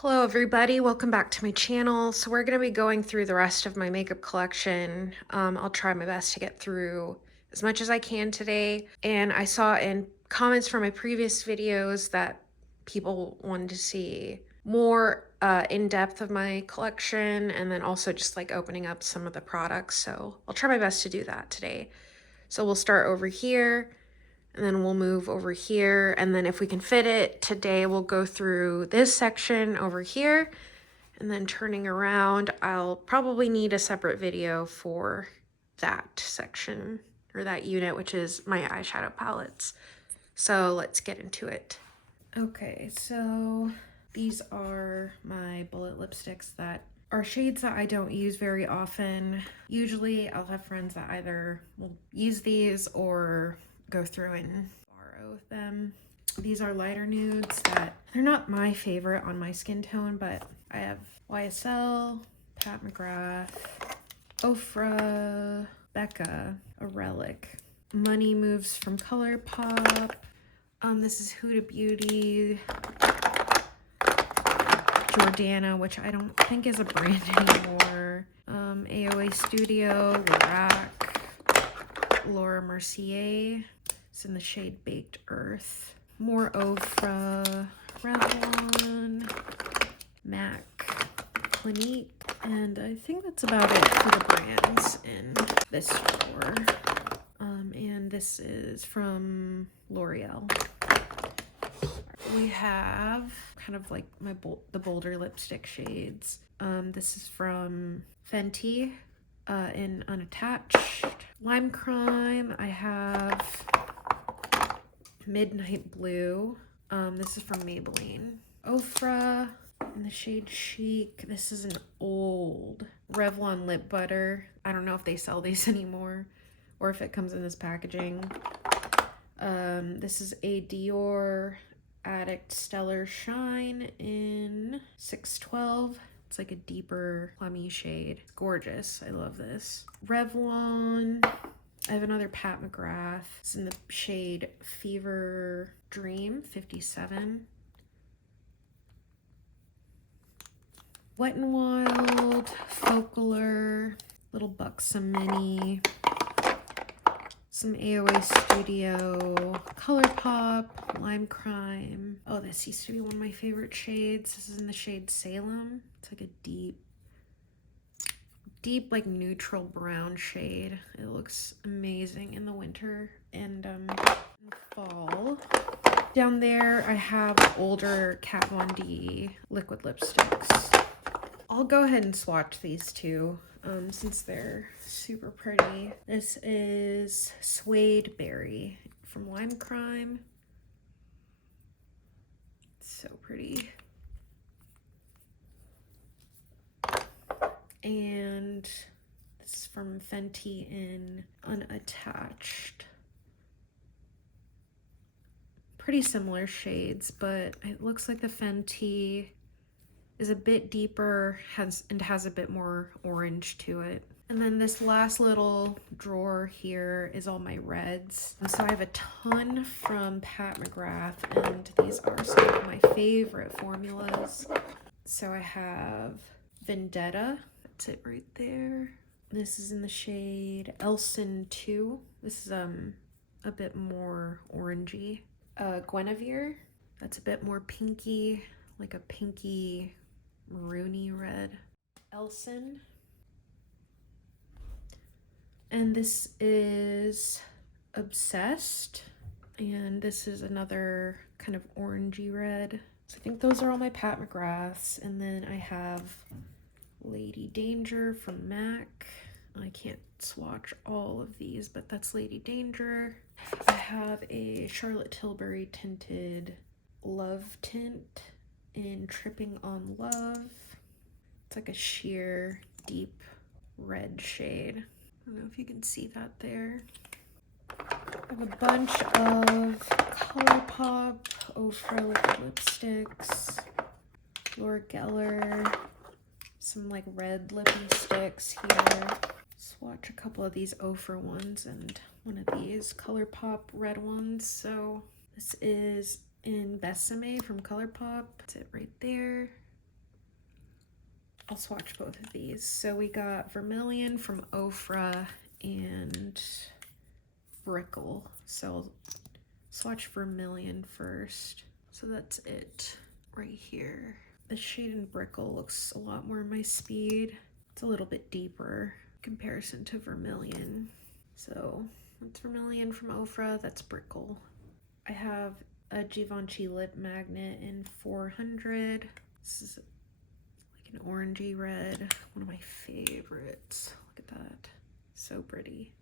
Hello everybody, welcome back to my channel. So we're going to be going through the rest of my makeup collection. I'll try my best to get through as much as I can today. And I saw in comments from my previous videos that people wanted to see more in depth of my collection, and then also just like opening up some of the products. So I'll try my best to do that today. So we'll start over here. And then we'll move over here, and then if we can fit it, today we'll go through this section over here, and then turning around, I'll probably need a separate video for that section, or that unit, which is my eyeshadow palettes. So let's get into it. Okay, so these are my bullet lipsticks that are shades that I don't use very often. Usually I'll have friends that either will use these or go through and borrow them. These are lighter nudes that they're not my favorite on my skin tone, but I have YSL, Pat McGrath, Ofra, Becca, a Relic. Money Moves from ColourPop. This is Huda Beauty, Jordana, which I don't think is a brand anymore. AOA Studio, Lorac, Laura Mercier. It's in the shade Baked Earth. More Ofra, Revlon, MAC, Clinique, and I think that's about it for the brands in this store. And this is from L'Oreal. We have kind of like the bolder lipstick shades. This is from Fenty in Unattached. Lime Crime, I have Midnight Blue. This is from Maybelline. Ofra in the shade Chic. This is an old Revlon lip butter. I don't know if they sell these anymore or if it comes in this packaging. This is a Dior Addict Stellar Shine in 612. It's like a deeper plummy shade. It's gorgeous. I love this. Revlon. I have another Pat McGrath. It's in the shade Fever Dream 57. Wet n Wild, Folklore, Little Buxom Mini, some AOA Studio, ColourPop, Lime Crime. Oh, this used to be one of my favorite shades. This is in the shade Salem. It's like a deep like neutral brown shade. It looks amazing in the winter and in fall. Down there I have older Kat Von D liquid lipsticks. I'll go ahead and swatch these two since they're super pretty. This is Suede Berry from Lime Crime. It's so pretty. And this is from Fenty in Unattached. Pretty similar shades, but it looks like the Fenty is a bit deeper and has a bit more orange to it. And then this last little drawer here is all my reds. And so I have a ton from Pat McGrath, and these are some of my favorite formulas. So I have Vendetta. That's it right there. This is in the shade Elson 2. This is a bit more orangey. Guinevere. That's a bit more pinky, like a pinky maroony red. Elson. And this is Obsessed. And this is another kind of orangey red. So I think those are all my Pat McGraths. And then I have Lady Danger from MAC. I can't swatch all of these, but that's Lady Danger. I have a Charlotte Tilbury tinted Love tint in Tripping on Love. It's like a sheer deep red shade. I don't know if you can see that there. I have a bunch of ColourPop Ofra liquid lipsticks, Laura Geller, some like red lippy sticks here. Swatch a couple of these Ofra ones and one of these ColourPop red ones. So this is in Besame from ColourPop. That's it right there. I'll swatch both of these. So we got Vermilion from Ofra and Brickle. So I'll swatch Vermilion first. So that's it right here. The shade in Brickle looks a lot more my speed. It's a little bit deeper in comparison to Vermilion. So that's Vermilion from Ofra, that's Brickle. I have a Givenchy lip magnet in 400. This is like an orangey red, one of my favorites. Look at that, so pretty.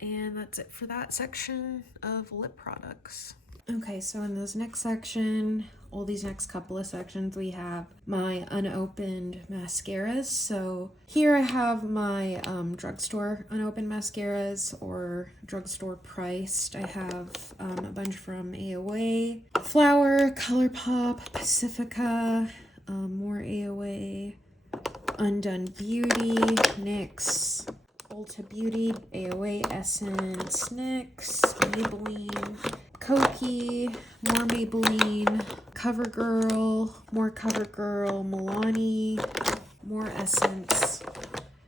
And that's it for that section of lip products. Okay, so in this next section, all these next couple of sections, we have my unopened mascaras. So here I have my drugstore unopened mascaras, or drugstore priced. I have a bunch from AOA, Flower, ColourPop, Pacifica, more AOA, Undone Beauty, NYX, Ulta Beauty, AOA, Essence, NYX, Maybelline, Kopi, more Maybelline, CoverGirl, more CoverGirl, Milani, more Essence.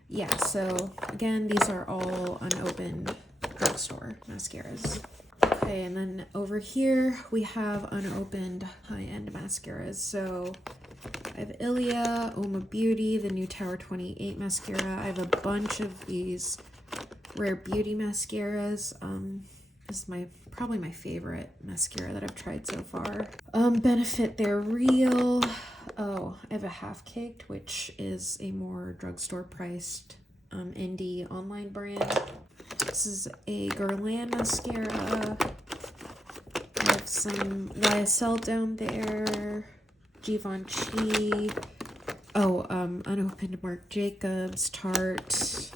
Yeah, so again, these are all unopened drugstore mascaras. Okay, and then over here we have unopened high-end mascaras. So I have Ilia, Oma Beauty, the new Tower 28 mascara. I have a bunch of these Rare Beauty mascaras. This is probably my favorite mascara that I've tried so far. Benefit, they're real. Oh, I have a Half Caked, which is a more drugstore priced indie online brand. This is a Guerlain mascara. I have some YSL down there. Givenchy. Oh, unopened Marc Jacobs Tarte.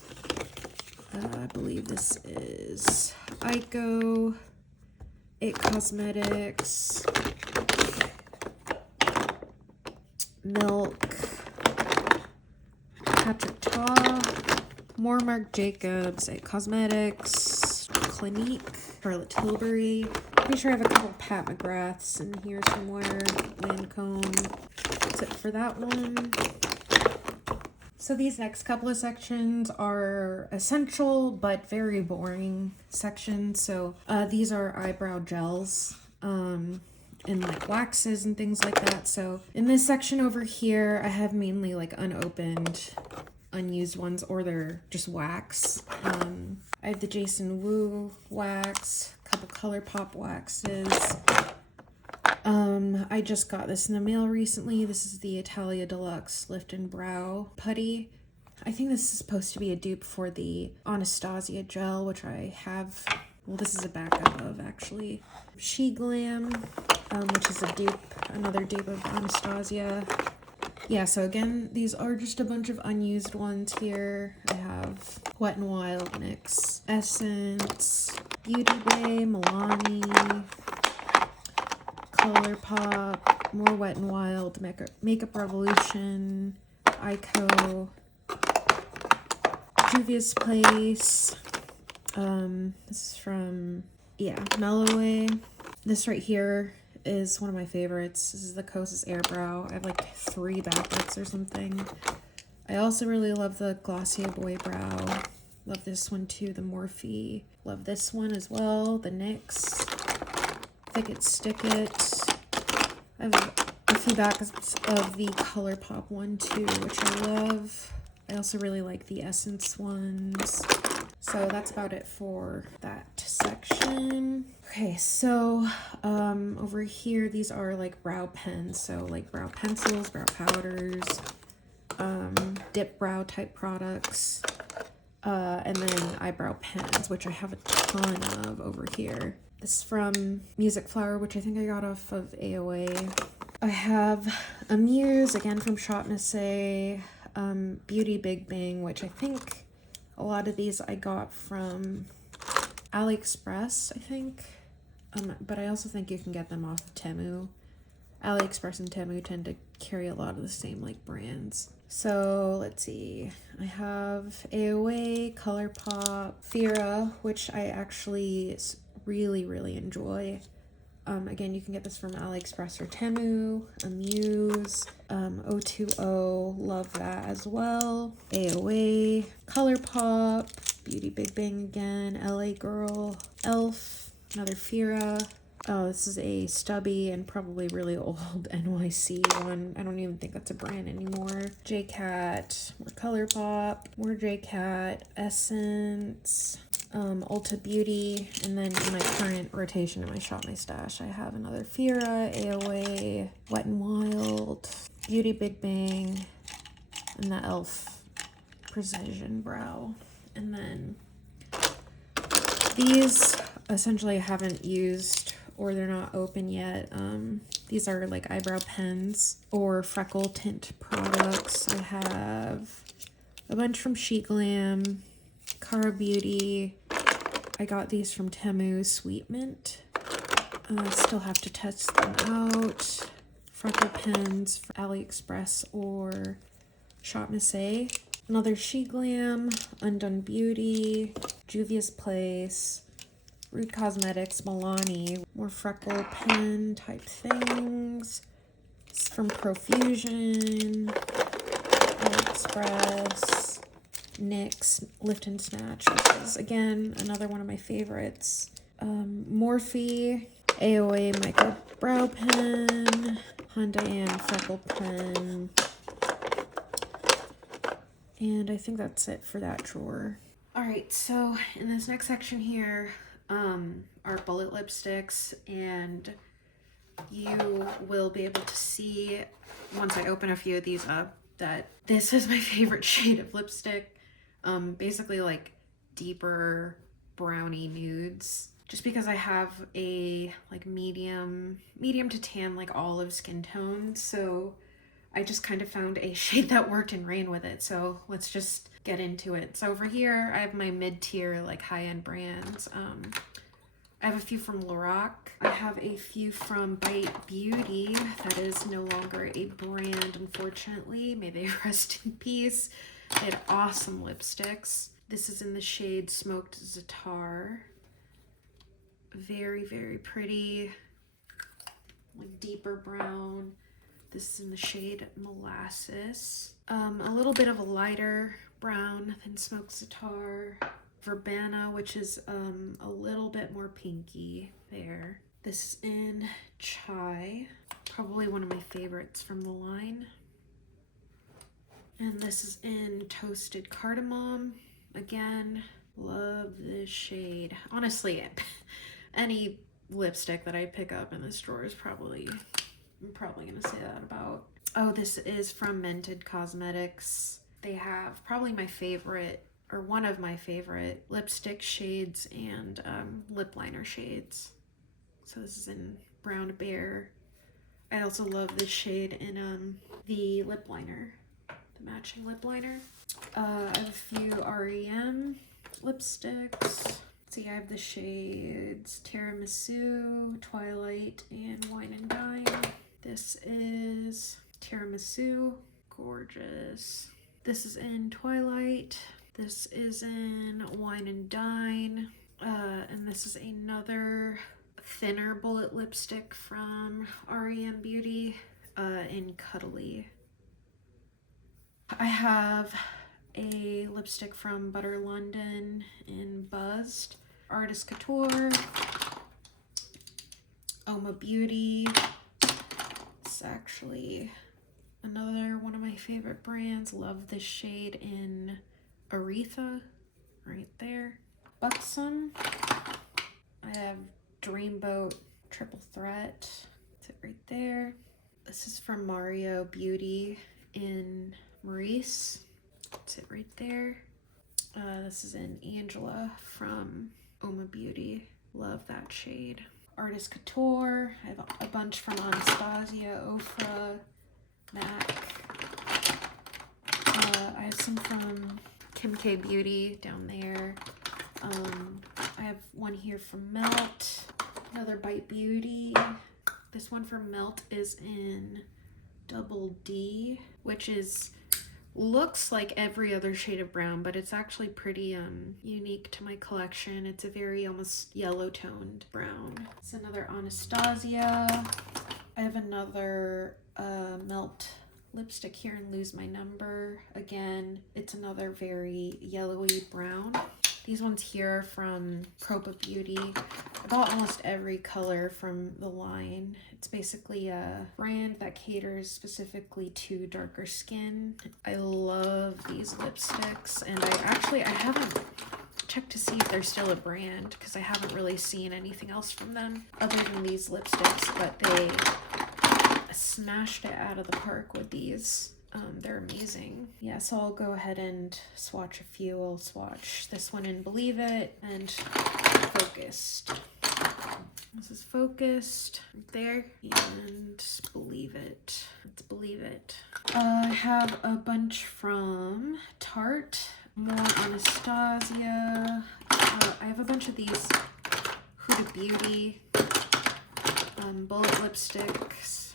I believe this is Ico. It Cosmetics. Milk. Patrick Ta. More Marc Jacobs. It Cosmetics. Clinique. Charlotte Tilbury. Pretty sure I have a couple Pat McGraths in here somewhere. Lancome. That's it for that one. So these next couple of sections are essential but very boring sections. So these are eyebrow gels and like waxes and things like that. So in this section over here, I have mainly like unopened, unused ones, or they're just wax. I have the Jason Wu wax, a couple ColourPop waxes. I just got this in the mail recently. This is the Italia Deluxe Lift and Brow Putty. I think this is supposed to be a dupe for the Anastasia gel, which I have. Well, this is a backup of actually. She Glam, which is a dupe, another dupe of Anastasia. Yeah, so again, these are just a bunch of unused ones here. I have Wet n Wild, NYX, Essence, Beauty Bay, Milani, ColourPop, more Wet n Wild, Makeup Revolution, Ico, Juvia's Place. This is from, yeah, Melloway. This right here is one of my favorites. This is the Kosas Eyebrow. I have like 3 backlights or something. I also really love the Glossier Boy Brow. Love this one too, the Morphe. Love this one as well, the NYX Thick It Stick It. I have a few backups of the ColourPop one too, which I love. I also really like the Essence ones. So that's about it for that section. Okay, so over here, these are like brow pens. So like brow pencils, brow powders, dip brow type products, and then eyebrow pens, which I have a ton of over here. This is from Music Flower, which I think I got off of AOA. I have a Muse, again from Shot Say, Beauty Big Bang, which I think a lot of these I got from AliExpress, I think. But I also think you can get them off of Temu. AliExpress and Temu tend to carry a lot of the same like brands. So let's see. I have AOA, ColourPop, Fira, which I actually really, really enjoy. Again, you can get this from AliExpress or Temu, Amuse, O2O, love that as well. AOA, ColourPop, Beauty Big Bang again, LA Girl, Elf, another Fira. Oh, this is a stubby and probably really old NYC one. I don't even think that's a brand anymore. JCat, more ColourPop, more JCat, Essence, Ulta Beauty, and then in my current rotation in my Shop My Stash, I have another Fira, AOA, Wet n Wild, Beauty Big Bang, and the Elf Precision Brow. And then these essentially I haven't used, or they're not open yet. These are like eyebrow pens or freckle tint products. I have a bunch from Chic Glam, Cara Beauty. I got these from Temu, Sweet Mint. Still have to test them out. Freckle pens for AliExpress or Shop Miscellaneous. Another Chic Glam, Undone Beauty, Juvia's Place, Rude Cosmetics, Milani, more freckle pen type things. It's from Profusion, AliExpress, NYX, Lift and Snatch, which is again another one of my favorites. Morphe, AOA Micro Brow Pen, Hyundai Freckle Pen, and I think that's it for that drawer. Alright, so in this next section here are bullet lipsticks, and you will be able to see once I open a few of these up that this is my favorite shade of lipstick. Basically like deeper brownie nudes, just because I have a like medium to tan like olive skin tone, so I just kind of found a shade that worked and ran with it. So let's just get into it. So over here I have my mid-tier like high-end brands. I have a few from Lorac. I have a few from Bite Beauty. That is no longer a brand, unfortunately. May they rest in peace. They had awesome lipsticks. This is in the shade Smoked Zatar. Very, very pretty. Like deeper brown. This is in the shade Molasses. A little bit of a lighter brown than Smoked Zatar. Verbena, which is a little bit more pinky there. This is in Chai, probably one of my favorites from the line. And this is in Toasted Cardamom. Again, love this shade. Honestly, any lipstick that I pick up in this drawer is I'm probably gonna say that about. Oh, this is from Mented Cosmetics. They have probably my favorite, or one of my favorite lipstick shades and lip liner shades. So this is in Brown Bear. I also love this shade in the lip liner, the matching lip liner. I have a few REM lipsticks. See, I have the shades Tiramisu, Twilight, and Wine and Dine. This is Tiramisu, gorgeous. This is in Twilight. This is in Wine and Dine, and this is another thinner bullet lipstick from REM Beauty in Cuddly. I have a lipstick from Butter London in Buzzed, Artist Couture, Oma Beauty. It's actually another one of my favorite brands. Love this shade in Aretha, right there. Buxom. I have Dreamboat Triple Threat. That's it right there. This is from Mario Beauty in Maurice. That's it right there. This is in Angela from Oma Beauty. Love that shade. Artist Couture. I have a bunch from Anastasia, Ofra, MAC. I have some from Kim K Beauty down there. I have one here from Melt, another Bite Beauty. This one from Melt is in Double D, which is looks like every other shade of brown, but it's actually pretty unique to my collection. It's a very almost yellow toned brown. It's another Anastasia. I have another Melt lipstick here in Lose My Number. Again, it's another very yellowy brown. These ones here are from Propa Beauty. I bought almost every color from the line. It's basically a brand that caters specifically to darker skin. I love these lipsticks, and I haven't checked to see if they're still a brand because I haven't really seen anything else from them other than these lipsticks, but they smashed it out of the park with these. They're amazing. Yeah, so I'll go ahead and swatch a few. I'll swatch this one in Believe It and Focused. This is Focused right there, and Believe It. Let's Believe It. I have a bunch from Tarte, more Anastasia. I have a bunch of these Huda Beauty bullet lipsticks,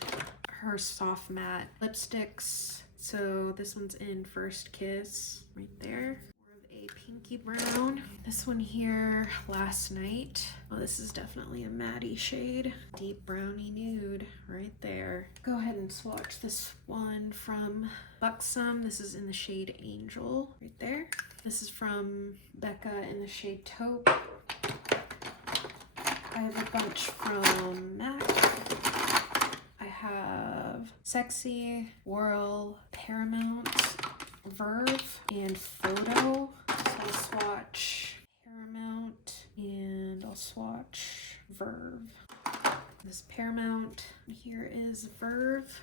her soft matte lipsticks. So this one's in First Kiss right there. More of a pinky brown. This one here, Last Night. Oh, this is definitely a matte shade. Deep brownie nude right there. Go ahead and swatch this one from Buxom. This is in the shade Angel right there. This is from Becca in the shade Taupe. I have a bunch from MAC. I have Sexy, Whirl, Paramount, Verve, and Photo. So I'll swatch Paramount and I'll swatch Verve. This is Paramount. Here is Verve.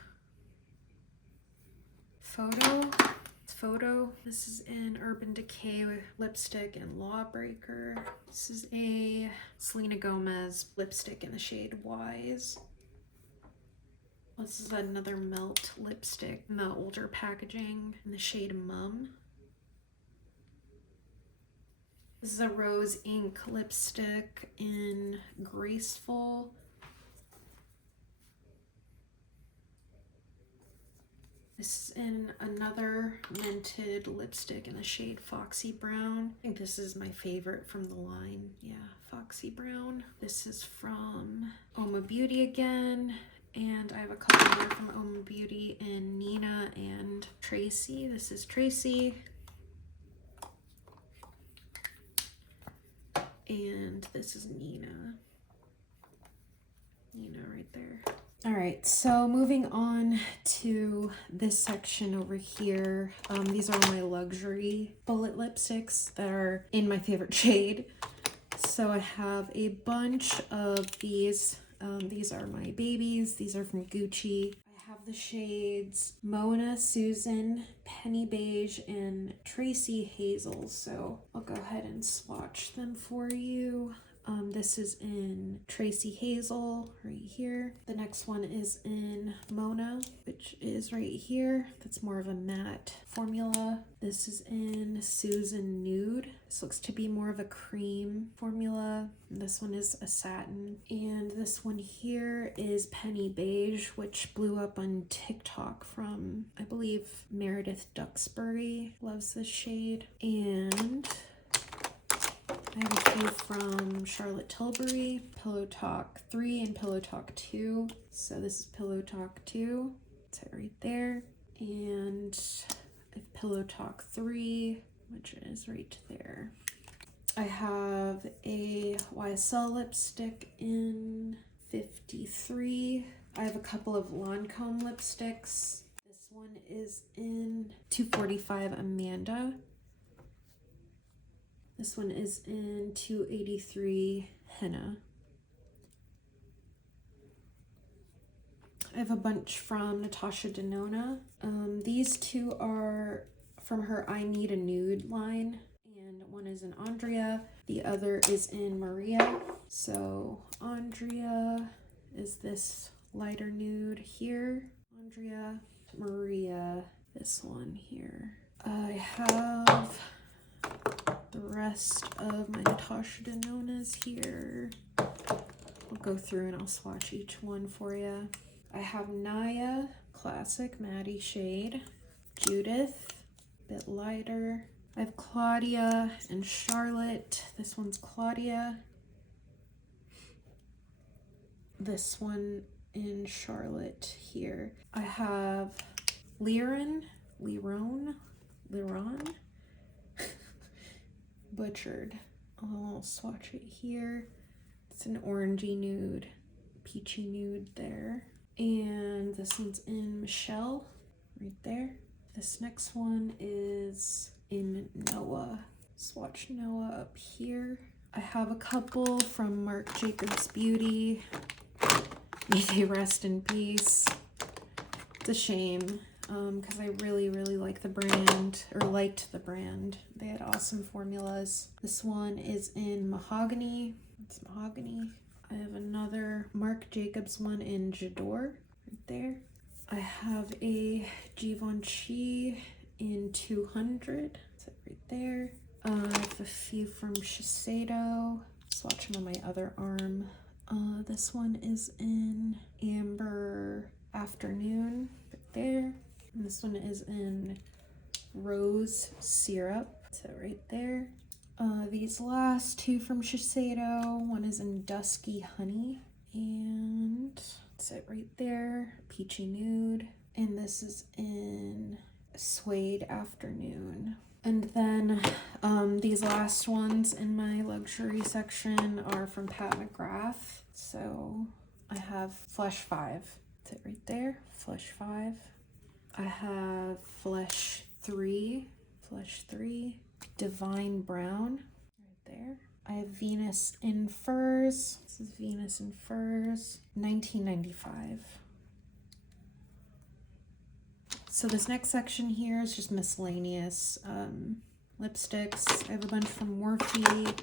Photo. This is in Urban Decay lipstick and Lawbreaker. This is a Selena Gomez lipstick in the shade Wise. This is another Melt lipstick in the older packaging in the shade Mum. This is a Rose Ink lipstick in Graceful. This is in another mented lipstick in the shade Foxy Brown. I think this is my favorite from the line. Yeah, Foxy Brown. This is from Oma Beauty again. And I have a couple more from Oma Beauty in Nina and Tracy. This is Tracy. And this is Nina. Nina right there. All right, so moving on to this section over here. These are my luxury bullet lipsticks that are in my favorite shade. So I have a bunch of these. These are my babies. These are from Gucci. I have the shades Mona, Susan, Penny Beige, and Tracy Hazel. So I'll go ahead and swatch them for you. This is in Tracy Hazel right here. The next one is in Mona, which is right here. That's more of a matte formula. This is in Susan Nude. This looks to be more of a cream formula. This one is a satin. And this one here is Penny Beige, which blew up on TikTok from, I believe, Meredith Duxbury loves this shade. And I have a few from Charlotte Tilbury, Pillow Talk 3 and Pillow Talk 2. So this is Pillow Talk 2. It's it right there. And I have Pillow Talk 3, which is right there. I have a YSL lipstick in 53. I have a couple of Lancome lipsticks. This one is in 245 Amanda. This one is in 283 Henna. I have a bunch from Natasha Denona. These two are from her I Need a Nude line, and one is in Andrea, the other is in Maria. So Andrea is this lighter nude here. Andrea, Maria, this one here. I have the rest of my Natasha Denonas here. I'll go through and I'll swatch each one for you. I have Naya, classic matte shade. Judith, a bit lighter. I have Claudia and Charlotte. This one's Claudia. This one in Charlotte here. I have Liron. Butchered. I'll swatch it here. It's an orangey nude, peachy nude there. And this one's in Michelle, right there. This next one is in Noah. Swatch Noah up here. I have a couple from Marc Jacobs Beauty. May they rest in peace. It's a shame, because I really like the brand, or liked the brand. They had awesome formulas. This one is in Mahogany. It's Mahogany. I have another Marc Jacobs one in J'adore, right there. I have a Givenchy in 200. That's it right there. I have a few from Shiseido. Swatch them on my other arm. This one is in Amber Afternoon, right there. And this one is in Rose Syrup. That's it right there. These last two from Shiseido. One is in Dusky Honey, and that's it right there. Peachy Nude. And this is in Suede Afternoon. And then these last ones in my luxury section are from Pat McGrath. So I have Flesh 5. That's it right there. Flesh 5. I have Flesh 3. Divine Brown, right there. I have Venus in Furs. This is Venus in Furs, 1995. So this next section here is just miscellaneous lipsticks. I have a bunch from Morphe.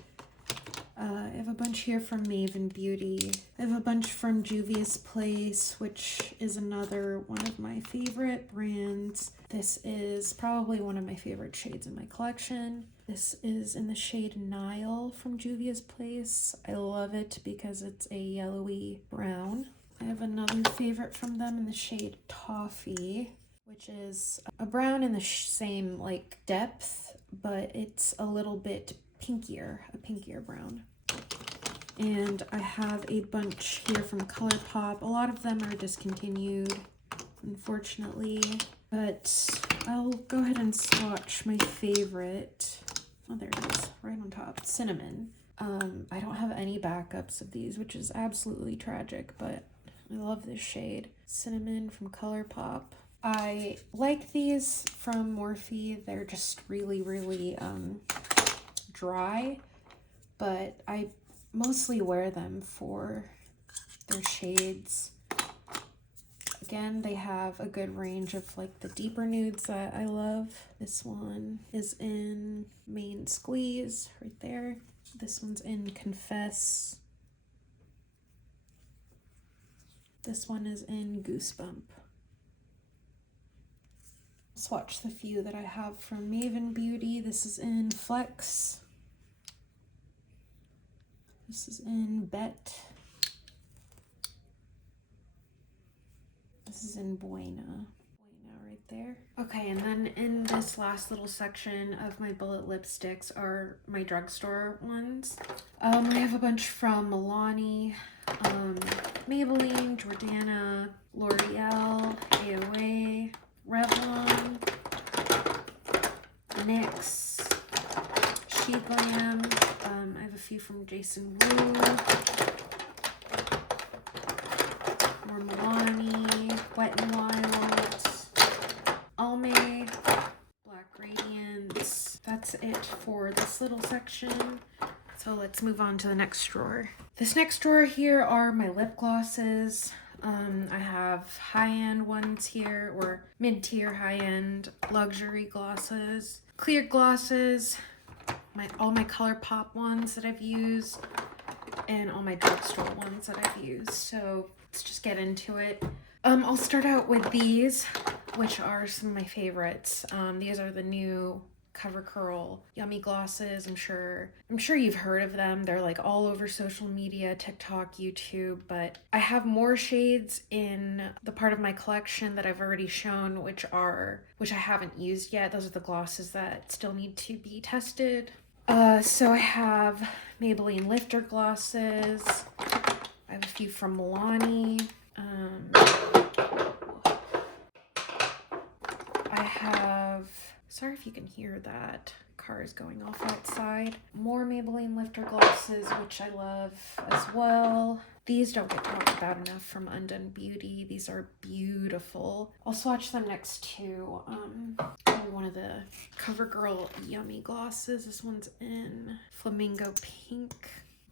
I have a bunch here from Maven Beauty. I have a bunch from Juvia's Place, which is another one of my favorite brands. This is probably one of my favorite shades in my collection. This is in the shade Nile from Juvia's Place. I love it because it's a yellowy brown. I have another favorite from them in the shade Toffee, which is a brown in the same like depth, but it's a little bit pinkier, a pinkier brown. And I have a bunch here from ColourPop. A lot of them are discontinued, unfortunately, but I'll go ahead and swatch my favorite. Oh, there it is, right on top. Cinnamon. I don't have any backups of these, which is absolutely tragic, but I love this shade. Cinnamon from ColourPop. I like these from Morphe. They're just really dry, but I mostly wear them for their shades. Again, they have a good range of like the deeper nudes that I love. This one is in Main Squeeze, right there. This one's in Confess. This one is in Goosebump. Swatch the few that I have from Maven Beauty. This is in Flex. This is in Bet. This is in Buena right there. Okay, and then in this last little section of my bullet lipsticks are my drugstore ones. I have a bunch from Milani, Maybelline, Jordana, L'Oreal, AOA, Revlon, NYX, She Glam. I have a few from Jason Wu, more Milani, Wet n Wild, Almay, Black Radiance. That's it for this little section. So let's move on to the next drawer. This next drawer here are my lip glosses. I have high-end ones here, or mid-tier high-end luxury glosses, clear glosses, all my ColourPop ones that I've used, and all my drugstore ones that I've used. So let's just get into it. I'll start out with these, which are some of my favorites. These are the new Cover Curl Yummy Glosses. I'm sure you've heard of them. They're like all over social media, TikTok, YouTube, but I have more shades in the part of my collection that I've already shown, which I haven't used yet. Those are the glosses that still need to be tested. So I have Maybelline Lifter glosses. I have a few from Milani. I have, sorry if you can hear that, car is going off outside. More Maybelline Lifter glosses, which I love as well. These don't get talked about enough from Undone Beauty. These are beautiful. I'll swatch them next to one of the CoverGirl Yummy glosses. This one's in Flamingo Pink.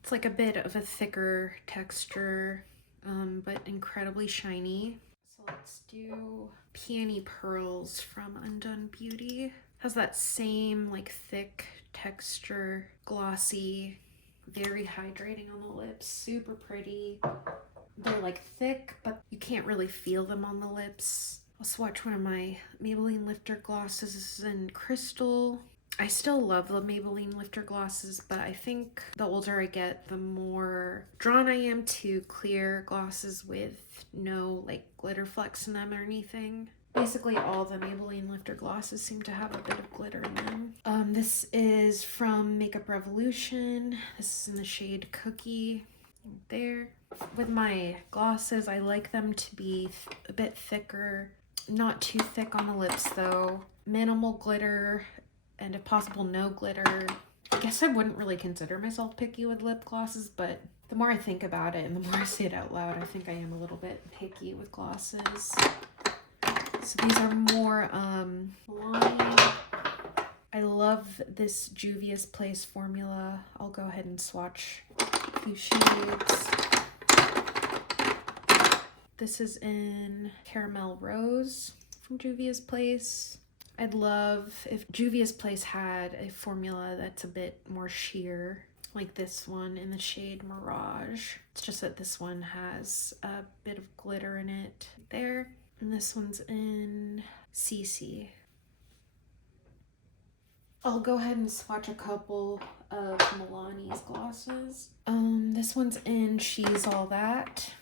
It's like a bit of a thicker texture, but incredibly shiny. So let's do Peony Pearls from Undone Beauty. Has that same like thick texture, glossy, very hydrating on the lips, super pretty. They're like thick, but you can't really feel them on the lips. I'll swatch one of my Maybelline Lifter glosses. This is in Crystal. I still love the Maybelline Lifter glosses, but I think the older I get, the more drawn I am to clear glosses with no like glitter flecks in them or anything. Basically all the Maybelline Lifter glosses seem to have a bit of glitter in them. This is from Makeup Revolution. This is in the shade Cookie. Right there. With my glosses, I like them to be a bit thicker. Not too thick on the lips though. Minimal glitter, and if possible, no glitter. I guess I wouldn't really consider myself picky with lip glosses, but the more I think about it and the more I say it out loud, I think I am a little bit picky with glosses. So these are more Milani. I love this Juvia's Place formula. I'll go ahead and swatch a few shades. This is in Caramel Rose from Juvia's Place. I'd love if Juvia's Place had a formula that's a bit more sheer, like this one in the shade Mirage. It's just that this one has a bit of glitter in it there. And this one's in CC. I'll go ahead and swatch a couple of Milani's glosses. This one's in She's All That.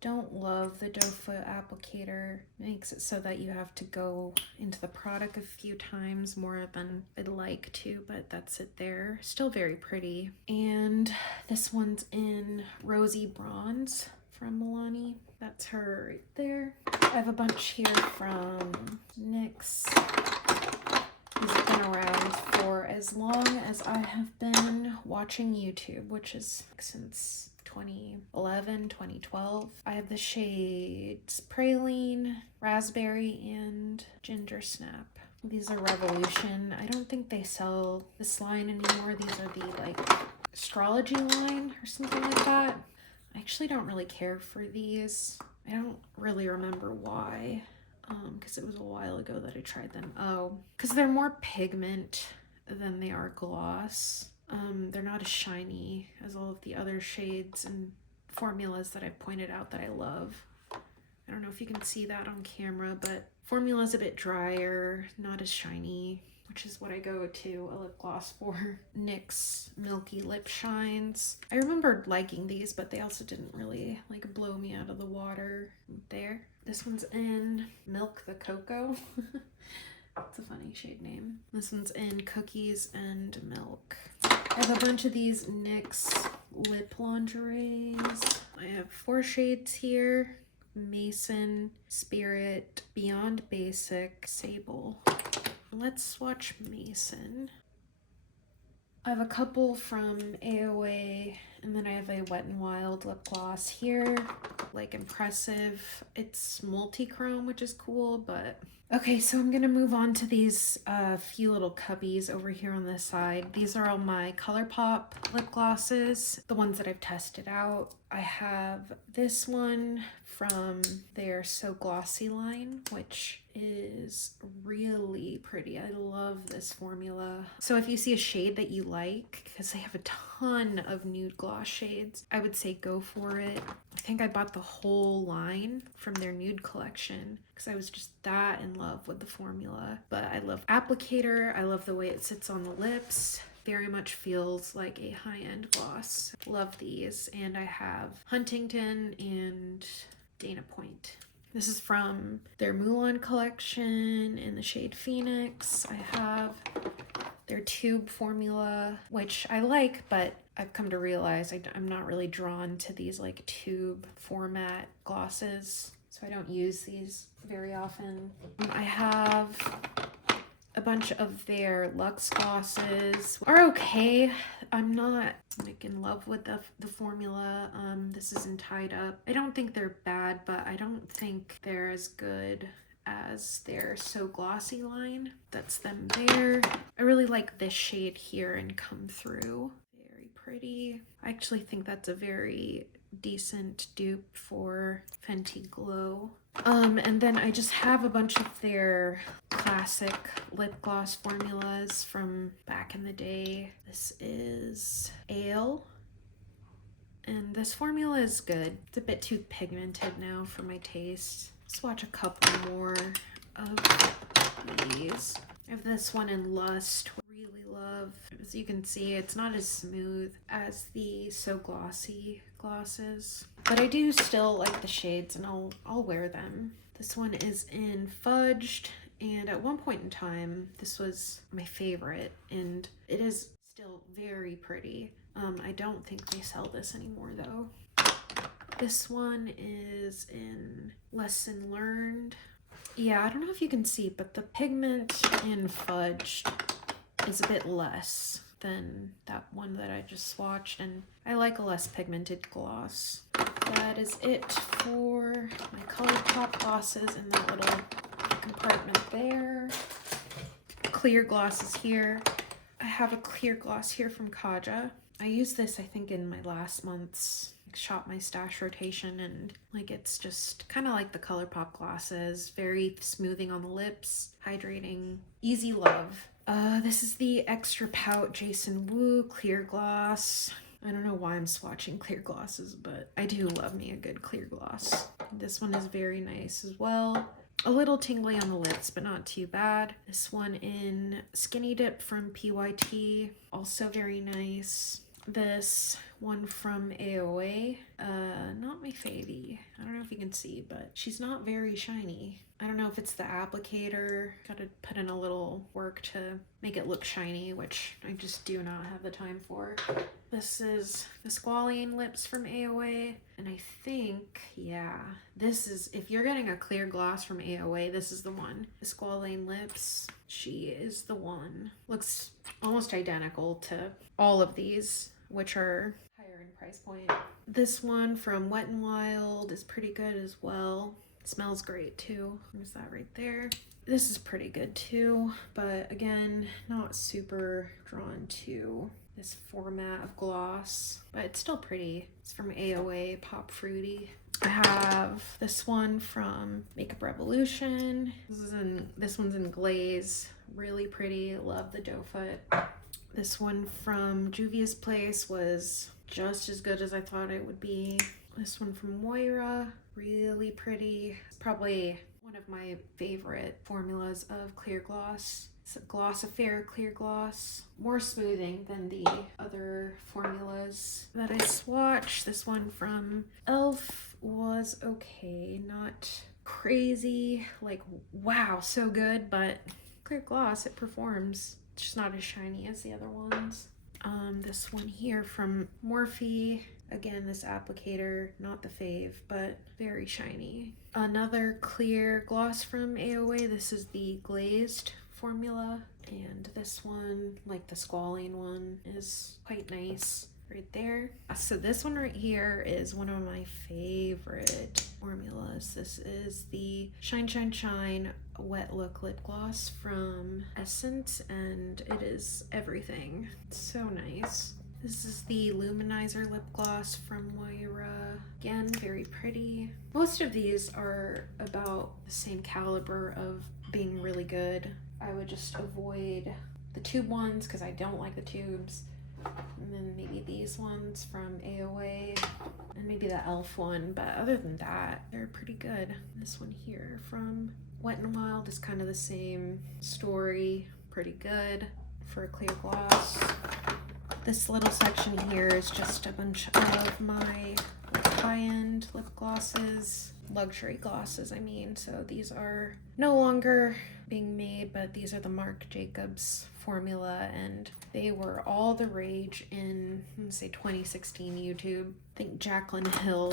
Don't love the doe foot applicator. It makes it so that you have to go into the product a few times more than I'd like to, but that's it there. Still very pretty. And this one's in Rosy Bronze from Milani. That's her right there. I have a bunch here from NYX. These have been around for as long as I have been watching YouTube, which is since 2011, 2012. I have the shades Praline, Raspberry, and Ginger Snap. These are Revolution. I don't think they sell this line anymore. These are the like astrology line or something like that. I actually don't really care for these. I don't really remember why, because it was a while ago that I tried them. Oh, because they're more pigment than they are gloss. They're not as shiny as all of the other shades and formulas that I've pointed out that I love. I don't know if you can see that on camera, but formula's a bit drier, not as shiny, which is what I go to a lip gloss for. NYX Milky Lip Shines. I remembered liking these, but they also didn't really like blow me out of the water there. This one's in Milk the Cocoa. It's a funny shade name. This one's in Cookies and Milk. I have a bunch of these NYX lip lingeries. I have 4 shades here. Mason, Spirit, Beyond Basic, Sable. Let's swatch Mason. I have a couple from AOA, and then I have a Wet n Wild lip gloss here. Like Impressive. It's multi-chrome, which is cool, but... Okay, so I'm gonna move on to these few little cubbies over here on this side. These are all my ColourPop lip glosses, the ones that I've tested out. I have this one from their So Glossy line, which is really pretty. I love this formula. So if you see a shade that you like, because they have a ton of nude gloss gloss shades, I would say go for it. I think I bought the whole line from their Nude collection because I was just that in love with the formula. But I love applicator. I love the way it sits on the lips. Very much feels like a high-end gloss. Love these. And I have Huntington and Dana Point. This is from their Mulan collection in the shade Phoenix. I have their tube formula, which I like, but I've come to realize I'm not really drawn to these like tube format glosses, so I don't use these very often. I have a bunch of their Luxe glosses. Are okay. I'm not like in love with the formula. This is in Tied Up. I don't think they're bad, but I don't think they're as good as their So Glossy line. That's them there. I really like this shade here in Come Through. Very pretty. I actually think that's a very decent dupe for Fenty Glow. And then I just have a bunch of their classic lip gloss formulas from back in the day. This is Ale. And this formula is good. It's a bit too pigmented now for my taste. Swatch a couple more of these. I have this one in Lust. Really love. As you can see, it's not as smooth as the So Glossy glosses, but I do still like the shades and I'll wear them. This one is in Fudged, and at one point in time, this was my favorite, and it is still very pretty. I don't think they sell this anymore though. This one is in Lesson Learned. Yeah, I don't know if you can see, but the pigment in Fudged is a bit less than that one that I just swatched, and I like a less pigmented gloss. That is it for my ColourPop glosses in that little compartment there. Clear glosses here. I have a clear gloss here from Kaja. I used this, I think, in my last month's Shop My Stash rotation, and like it's just kind of like the ColourPop glosses, very smoothing on the lips, hydrating, easy love. This is the Extra Pout Jason Wu clear gloss. I don't know why I'm swatching clear glosses, but I do love me a good clear gloss. This one is very nice as well. A little tingly on the lips, but not too bad. This one in Skinny Dip from PYT, also very nice. This one from AOA, not my favy. I don't know if you can see, but she's not very shiny. I don't know if it's the applicator. Gotta put in a little work to make it look shiny, which I just do not have the time for. This is the Squalene Lips from AOA, and I think, yeah, this is, if you're getting a clear gloss from AOA, this is the one. The Squalene Lips, she is the one. Looks almost identical to all of these, which are higher in price point. This one from Wet n Wild is pretty good as well. It smells great too. There's that right there. This is pretty good too, but again, not super drawn to this format of gloss, but it's still pretty. It's from AOA, Pop Fruity. I have this one from Makeup Revolution. This one's in Glaze. Really pretty. Love the doe foot. This one from Juvia's Place was just as good as I thought it would be. This one from Moira, really pretty. It's probably one of my favorite formulas of clear gloss. It's a Gloss Affair clear gloss. More smoothing than the other formulas that I swatched. This one from e.l.f. was okay, not crazy, like wow, so good, but clear gloss, it performs. It's just not as shiny as the other ones. This one here from Morphe. Again, this applicator, not the fave, but very shiny. Another clear gloss from AOA. This is the glazed formula. And this one, like the Squalene one, is quite nice right there. So this one right here is one of my favorite formulas. This is the Shine Shine Shine Wet Look Lip Gloss from Essence, and it is everything. It's so nice. This is the Luminizer Lip Gloss from Moira. Again, very pretty. Most of these are about the same caliber of being really good. I would just avoid the tube ones because I don't like the tubes. And then maybe these ones from AOA. And maybe the e.l.f. one. But other than that, they're pretty good. This one here from Wet n Wild is kind of the same story. Pretty good for a clear gloss. This little section here is just a bunch of my high-end lip glosses. Luxury glosses, I mean. So these are no longer being made, but these are the Marc Jacobs formula, and they were all the rage in, let's say, 2016 YouTube. I think Jaclyn Hill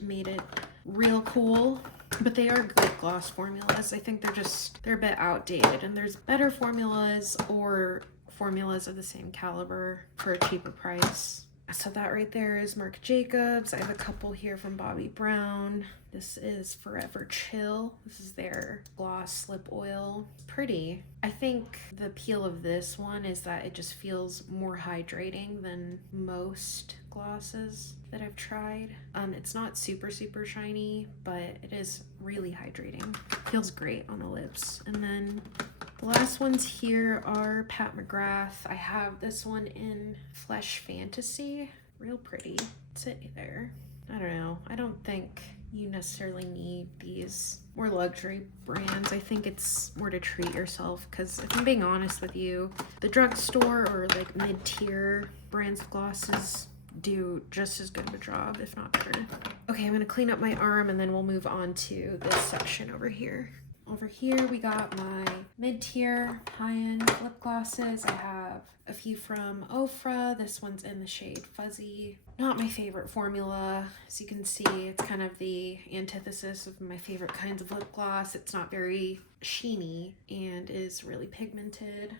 made it real cool, but they are good gloss formulas. I think they're a bit outdated, and there's better formulas or formulas of the same caliber for a cheaper price. So that right there is Marc Jacobs. I have a couple here from Bobbi Brown. This is Forever Chill. This is their gloss lip oil. Pretty. I think the appeal of this one is that it just feels more hydrating than most glosses that I've tried. It's not super shiny, but it is really hydrating. Feels great on the lips. And then the last ones here are Pat McGrath. I have this one in Flesh Fantasy. Real pretty. It's it there. I don't know. I don't think you necessarily need these more luxury brands. I think it's more to treat yourself, because if I'm being honest with you, the drugstore or like mid-tier brands of glosses do just as good of a job, if not better. Okay, I'm gonna clean up my arm and then we'll move on to this section over here. Over here we got my mid-tier high-end lip glosses. I have a few from Ofra. This one's in the shade Fuzzy. Not my favorite formula. As you can see, it's kind of the antithesis of my favorite kinds of lip gloss. It's not very sheeny and is really pigmented.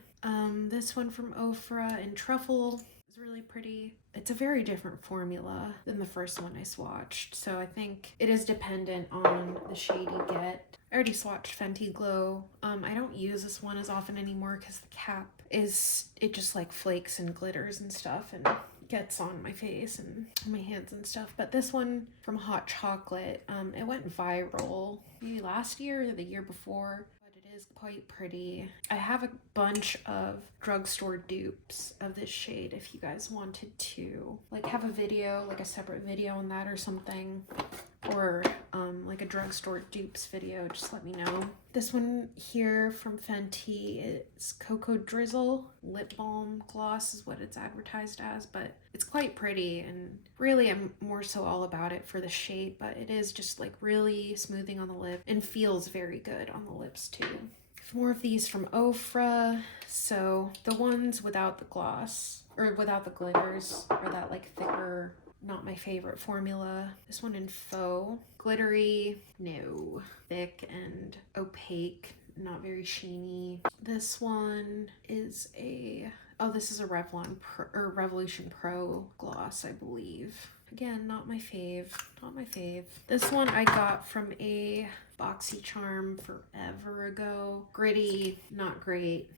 This one from Ofra in Truffle is really pretty. It's a very different formula than the first one I swatched, so I think it is dependent on the shade you get. I already swatched Fenty Glow. I don't use this one as often anymore because the cap it just like flakes and glitters and stuff and gets on my face and my hands and stuff. But this one from Hot Chocolate, it went viral maybe last year or the year before. Is quite pretty. I have a bunch of drugstore dupes of this shade if you guys wanted to like have a video, like a separate video on that or something, or like a drugstore dupes video, just let me know. This one here from Fenty, it's Cocoa Drizzle lip balm gloss is what it's advertised as, but it's quite pretty, and really I'm more so all about it for the shade, but it is just like really smoothing on the lip and feels very good on the lips too. More of these from Ofra. So the ones without the gloss or without the glitters or that like thicker, not my favorite formula. This one in Faux. Glittery, no. Thick and opaque, not very sheeny. This one is this is a Revolution Pro gloss, I believe. Again, not my fave. This one I got from a BoxyCharm forever ago. Gritty, not great.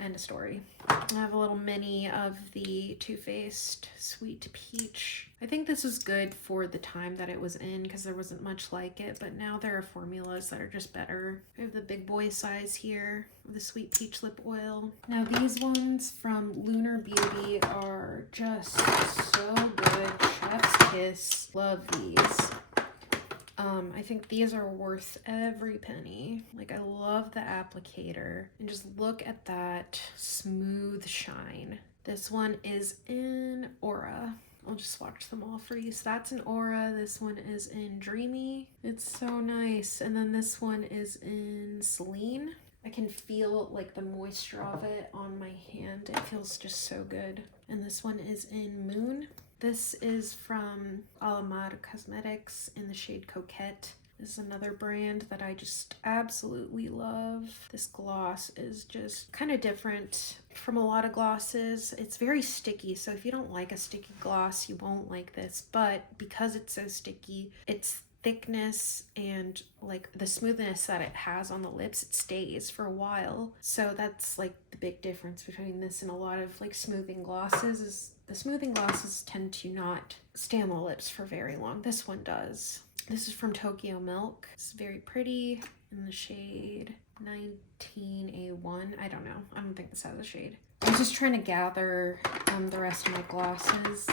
End of story. I have a little mini of the Too Faced Sweet Peach. I think this was good for the time that it was in because there wasn't much like it, but now there are formulas that are just better. I have the big boy size here of the Sweet Peach lip oil. Now these ones from Lunar Beauty are just so good. Chef's kiss. Love these. I think these are worth every penny. Like, I love the applicator. And just look at that smooth shine. This one is in Aura. I'll just swatch them all for you. So that's in Aura. This one is in Dreamy. It's so nice. And then this one is in Celine. I can feel like the moisture of it on my hand. It feels just so good. And this one is in Moon. This is from Alamar Cosmetics in the shade Coquette. This is another brand that I just absolutely love. This gloss is just kind of different from a lot of glosses. It's very sticky, so if you don't like a sticky gloss, you won't like this. But because it's so sticky, its thickness and like the smoothness that it has on the lips, it stays for a while. So that's like the big difference between this and a lot of like smoothing glosses is the smoothing glosses tend to not stay on the lips for very long. This one does. This is from Tokyo Milk. It's very pretty in the shade 19A1. I don't know. I don't think this has a shade. I'm just trying to gather the rest of my glosses,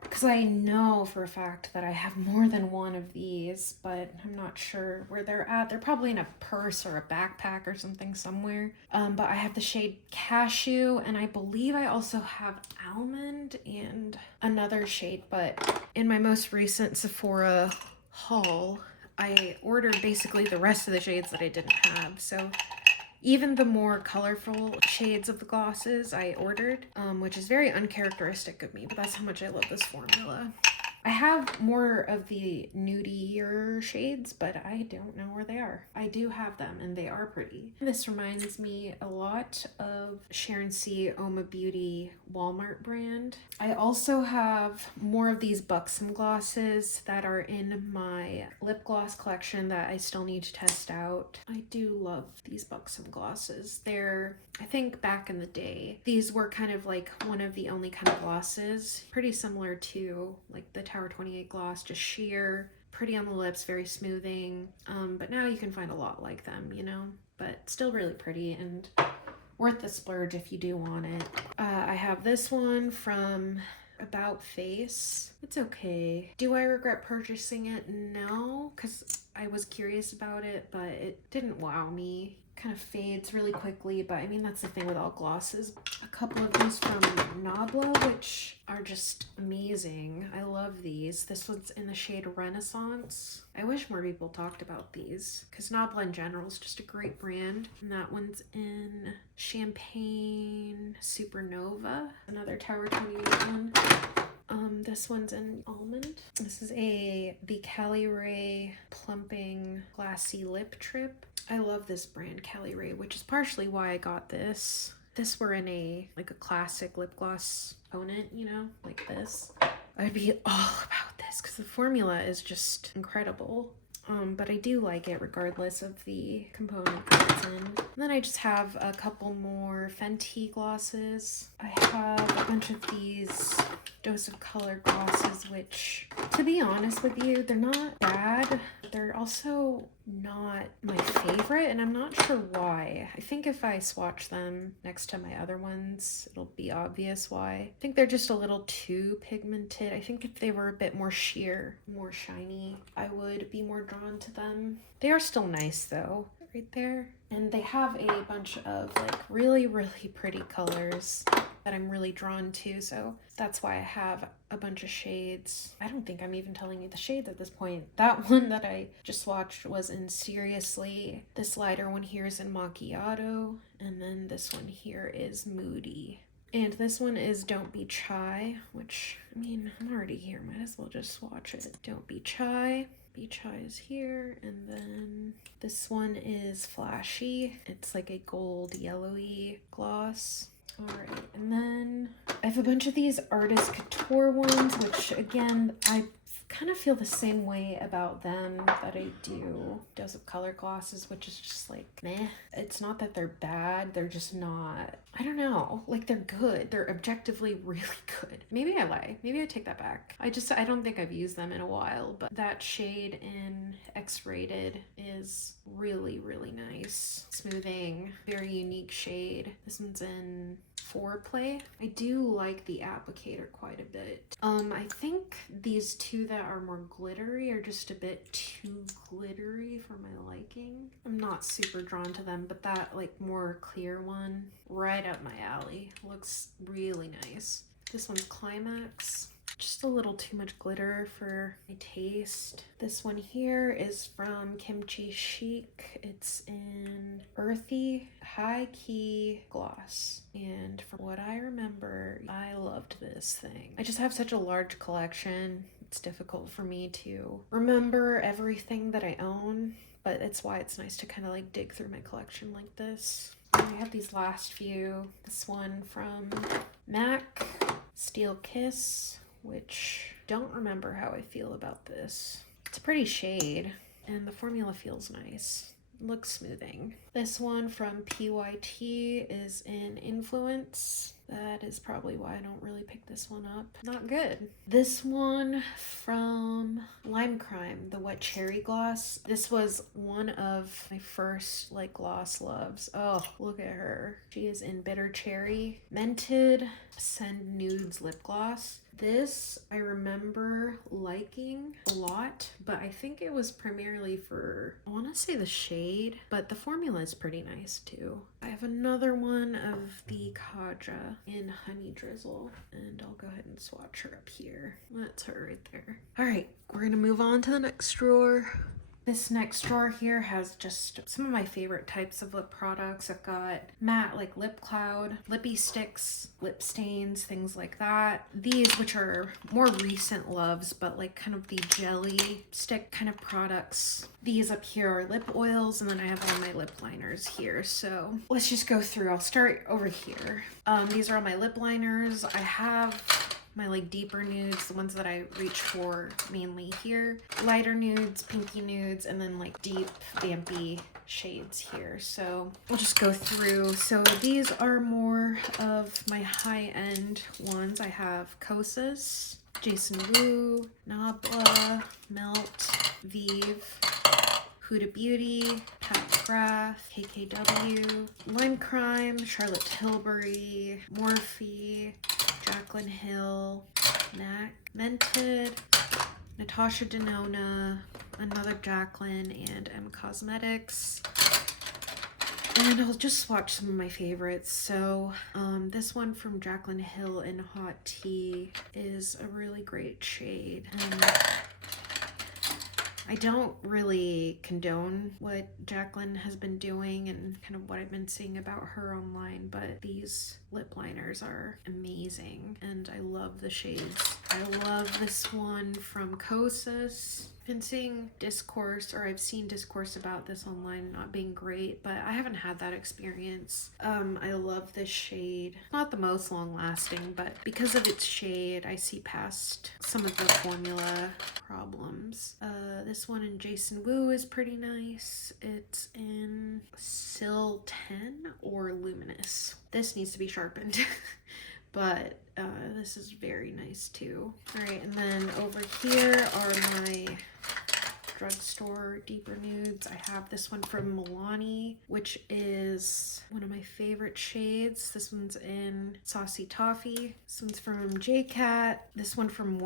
because I know for a fact that I have more than one of these, but I'm not sure where they're at. They're probably in a purse or a backpack or something somewhere. But I have the shade Cashew, and I believe I also have Almond and another shade. But in my most recent Sephora haul, I ordered basically the rest of the shades that I didn't have. So even the more colorful shades of the glosses I ordered, which is very uncharacteristic of me, but that's how much I love this formula. I have more of the nudier shades, but I don't know where they are. I do have them, and they are pretty. This reminds me a lot of Sharon C. Oma Beauty Walmart brand. I also have more of these Buxom glosses that are in my lip gloss collection that I still need to test out. I do love these Buxom glosses. They're, I think back in the day, these were kind of like one of the only kind of glosses, pretty similar to like the Tower 28 gloss, just sheer, pretty on the lips, very smoothing. But now you can find a lot like them, you know, but still really pretty and worth the splurge if you do want it. I have this one from About Face. It's okay. Do I regret purchasing it? No, because I was curious about it, but it didn't wow me. Kind of fades really quickly, but I mean, that's the thing with all glosses. A couple of these from Nabla, which are just amazing. I love these. This one's in the shade Renaissance. I wish more people talked about these, because Nabla in general is just a great brand. And that one's in Champagne Supernova, another Tower 28 one. This one's in Almond. This is the Cali Ray Plumping Glassy Lip Trip. I love this brand, Cali Ray, which is partially why I got this. This were in a classic lip gloss component, you know, like this, I'd be all about this because the formula is just incredible. But I do like it regardless of the component that it's in. And then I just have a couple more Fenty glosses. I have a bunch of these Dose of Color glosses, which, to be honest with you, they're not bad. They're also not my favorite, and I'm not sure why. I think if I swatch them next to my other ones, it'll be obvious why. I think they're just a little too pigmented. I think if they were a bit more sheer, more shiny, I would be more drawn to them. They are still nice though, right there. And they have a bunch of really, really pretty colors that I'm really drawn to, so that's why I have a bunch of shades. I don't think I'm even telling you the shades at this point. That one that I just watched was in Seriously. This lighter one here is in Macchiato, and then this one here is Moody. And this one is Don't Be Shy, which, I mean, I'm already here, might as well just swatch it. Don't Be Shy. Be Shy is here, and then this one is Flashy. It's like a gold yellowy gloss. Alright, and then I have a bunch of these Artist Couture ones, which again, I kind of feel the same way about them that I do Dose of Color glosses, which is just like, meh. It's not that they're bad, they're just not, I don't know, like they're good. They're objectively really good. Maybe I lie. Maybe I take that back. I don't think I've used them in a while, but that shade in X-Rated is really, really nice. Smoothing, very unique shade. This one's in Foreplay. I do like the applicator quite a bit. I think these two that are more glittery are just a bit too glittery for my liking. I'm not super drawn to them, but that more clear one, right up my alley. Looks really nice. This one's Climax. Just a little too much glitter for my taste. This one here is from Kimchi Chic. It's in Earthy High Key Gloss. And from what I remember, I loved this thing. I just have such a large collection. It's difficult for me to remember everything that I own, but it's why it's nice to kind of dig through my collection like this. And I have these last few. This one from MAC, Steel Kiss, which don't remember how I feel about this. It's a pretty shade and the formula feels nice. Looks smoothing. This one from PYT is in Influence. That is probably why I don't really pick this one up. Not good. This one from Lime Crime, the Wet Cherry Gloss. This was one of my first like gloss loves. Oh, look at her. She is in Bitter Cherry. Mented Send Nudes lip gloss. This I remember liking a lot, but I think it was primarily for, I want to say the shade, but the formula is pretty nice too. I have another one of the Kaja in Honey Drizzle, and I'll go ahead and swatch her up here. That's her right there. All right, we're gonna move on to the next drawer. This next drawer here has just some of my favorite types of lip products. I've got matte like lip cloud, lippy sticks, lip stains, things like that. These, which are more recent loves, but like kind of the jelly stick kind of products. These up here are lip oils, and then I have all my lip liners here. So let's just go through. I'll start over here. These are all my lip liners. I have my like deeper nudes, the ones that I reach for mainly here, lighter nudes, pinky nudes, and then like deep vampy shades here. So we'll just go through. So these are more of my high-end ones. I have Kosas, Jason Wu, Nabla, Melt, Vive, Huda Beauty, Pat McGrath, KKW, Lime Crime, Charlotte Tilbury, Morphe, Jaclyn Hill, MAC, Mented, Natasha Denona, another Jaclyn, and M Cosmetics. And I'll just swatch some of my favorites. So this one from Jaclyn Hill in Hot Tea is a really great shade. I don't really condone what Jaclyn has been doing and kind of what I've been seeing about her online, but these lip liners are amazing and I love the shades. I love this one from Kosas. Been seeing discourse, or I've seen discourse about this online not being great, but I haven't had that experience. I love this shade. Not the most long lasting, but because of its shade, I see past some of the formula problems. This one in Jason Wu is pretty nice. It's in Sil 10 or Luminous. This needs to be sharpened. But this is very nice too. All right, and then over here are my drugstore deeper nudes. I have this one from Milani, which is one of my favorite shades. This one's in Saucy Toffee. This one's from JCat. This one from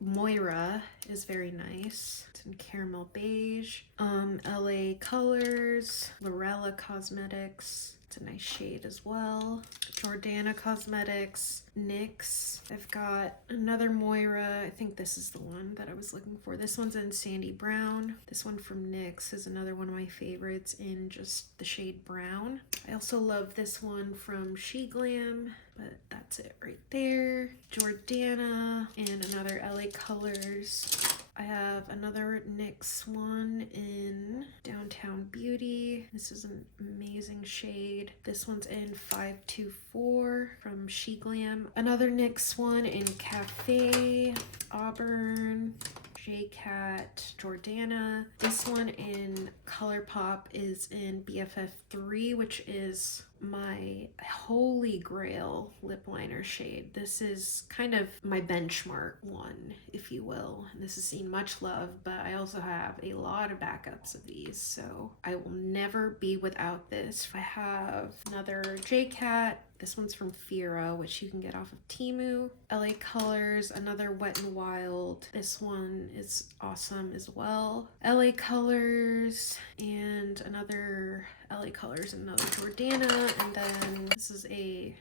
Moira is very nice. It's in Caramel Beige. LA Colors, Lorella Cosmetics. It's a nice shade as well. Jordana Cosmetics, NYX. I've got another Moira. I think this is the one that I was looking for. This one's in Sandy Brown. This one from NYX is another one of my favorites in just the shade brown. I also love this one from She Glam, but that's it right there. Jordana and another LA Colors. I have another NYX one in Downtown Beauty. This is an amazing shade. This one's in 524 from She Glam. Another NYX one in Cafe, Auburn, JCat, Jordana. This one in ColourPop is in BFF3, which is my holy grail lip liner shade. This is kind of my benchmark one, if you will. This has seen much love, but I also have a lot of backups of these, so I will never be without this. I have another JCat. This one's from Fira, which you can get off of Temu. LA Colors, another Wet n Wild. This one is awesome as well. LA Colors and another LA Colors and another Jordana. And then this is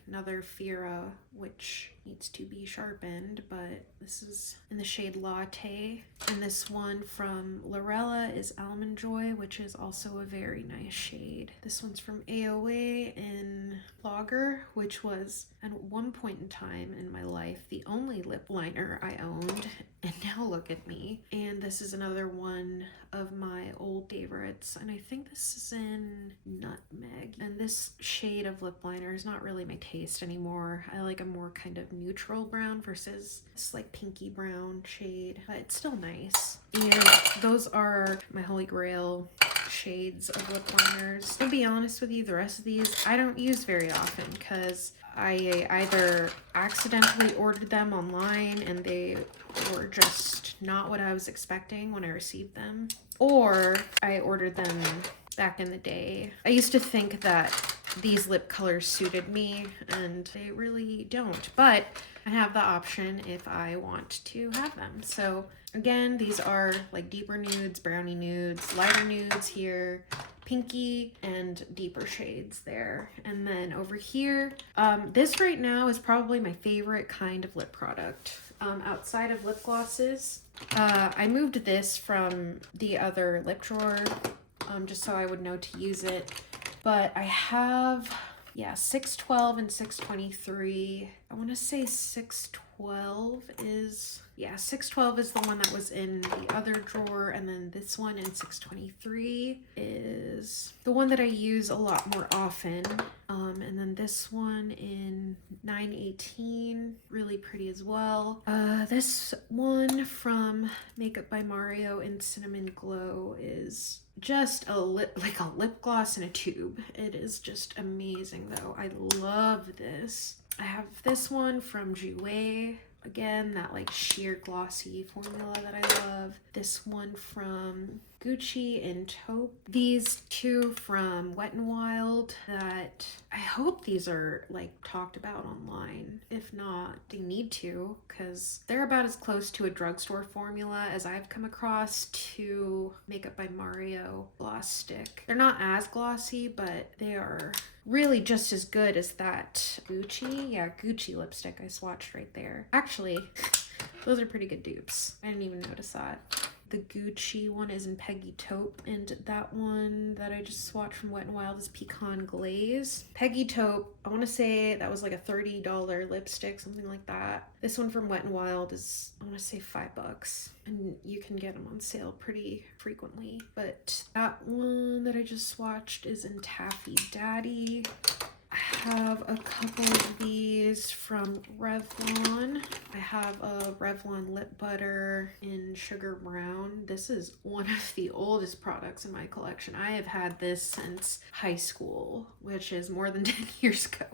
another Fira, which needs to be sharpened, but this is in the shade Latte. And this one from Lorella is Almond Joy, which is also a very nice shade. This one's from AOA in Logger, which was at one point in time in my life the only lip liner I owned, and now look at me. And this is another one of my old favorites, and I think this is in Nutmeg. And this shade of lip liner is not really my taste anymore. I like a more kind of neutral brown versus this like pinky brown shade, but it's still nice. And those are my holy grail shades of lip liners. To be honest with you, the rest of these I don't use very often because I either accidentally ordered them online and they were just not what I was expecting when I received them, or I ordered them back in the day. I used to think that these lip colors suited me and they really don't, but I have the option if I want to have them. So again, these are like deeper nudes, brownie nudes, lighter nudes here, pinky, and deeper shades there. And then over here, this right now is probably my favorite kind of lip product. Outside of lip glosses, I moved this from the other lip drawer just so I would know to use it. But I have, yeah, 612 and 623. I want to say 612 is, yeah, 612 is the one that was in the other drawer, and then this one in 623 is the one that I use a lot more often. And then this one in 918, really pretty as well. This one from Makeup by Mario in Cinnamon Glow is just a lip gloss in a tube. It is just amazing though. I love this. I have this one from Jouer. Again, that like sheer glossy formula that I love. This one from Gucci in Taupe. These two from Wet n Wild that I hope these are like talked about online. If not, they need to, because they're about as close to a drugstore formula as I've come across to Makeup by Mario gloss stick. They're not as glossy, but they are really just as good as that Gucci lipstick I swatched right there. Actually, those are pretty good dupes. I didn't even notice that. The Gucci one is in Peggy Taupe, and that one that I just swatched from Wet n Wild is Pecan Glaze. Peggy Taupe, I want to say that was like a $30 lipstick, something like that. This one from Wet n Wild is, I want to say $5, and you can get them on sale pretty frequently. But that one that I just swatched is in Taffy Daddy. I have a couple of these from Revlon. I have a Revlon lip butter in Sugar Brown. This is one of the oldest products in my collection. I have had this since high school, which is more than 10 years ago.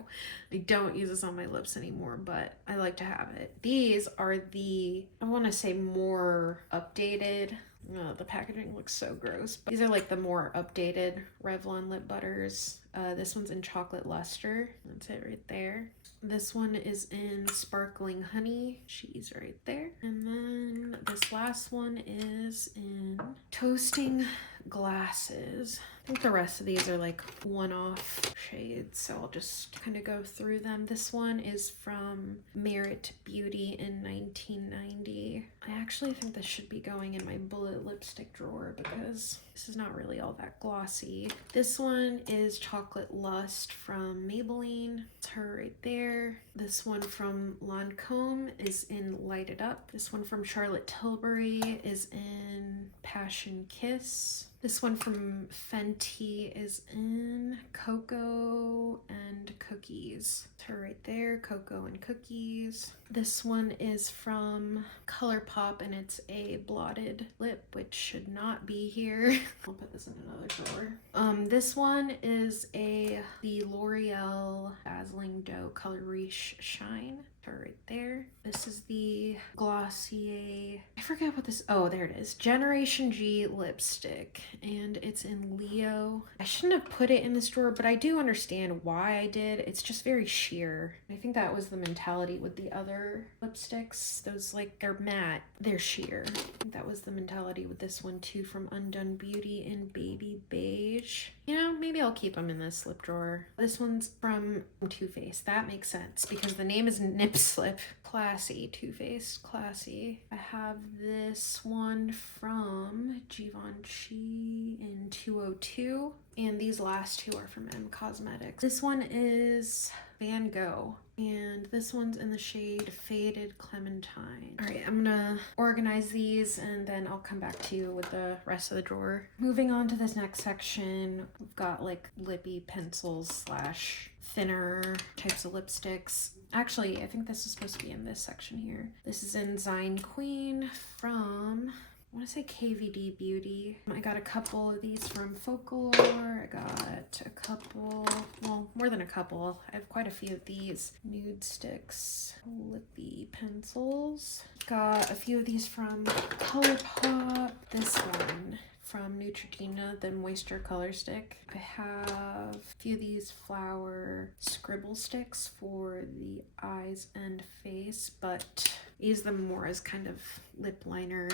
I don't use this on my lips anymore, but I like to have it. These are the, I want to say, more updated. Oh, the packaging looks so gross. But these are like the more updated Revlon lip butters. This one's in Chocolate Luster. That's it right there. This one is in Sparkling Honey. She's right there. And then this last one is in Toasting Glasses. I think the rest of these are like one-off shades, so I'll just kind of go through them. This one is from Merit Beauty in 1990. I actually think this should be going in my bullet lipstick drawer because this is not really all that glossy. This one is Chocolate Lust from Maybelline. It's her right there. This one from Lancome is in Light It Up. This one from Charlotte Tilbury is in Passion Kiss. This one from Fenty is in Cocoa and Cookies. It's her right there, Cocoa and Cookies. This one is from ColourPop and it's a blotted lip, which should not be here. I'll put this in another drawer. This one is the L'Oreal Dazzling Doe Color Riche Shine. Right there. This is the Glossier, I forget what this, oh, there it is, Generation G lipstick, and it's in Leo. I shouldn't have put it in this drawer, but I do understand why I did. It's just very sheer. I think that was the mentality with the other lipsticks. Those, like, they're matte, they're sheer. I think that was the mentality with this one too, from Undone Beauty in Baby Beige. You know, maybe I'll keep them in this lip drawer. This one's from Too Faced. That makes sense because the name is Nip Slip. Classy. Too Faced. Classy. I have this one from Givenchy in 202. And these last two are from M Cosmetics. This one is Van Gogh. And this one's in the shade Faded Clementine. All right, I'm gonna organize these and then I'll come back to you with the rest of the drawer. Moving on to this next section, we've got like lippy pencils slash thinner types of lipsticks. Actually, I think this is supposed to be in this section here. This is in Zine Queen from I want to say KVD Beauty. I got a couple of these from Folklore. I got a couple, well, more than a couple. I have quite a few of these. Nude Sticks Lippy Pencils. Got a few of these from ColourPop. This one from Neutrogena, the Moisture Color Stick. I have a few of these flower scribble sticks for the eyes and face, but use them more as kind of lip liner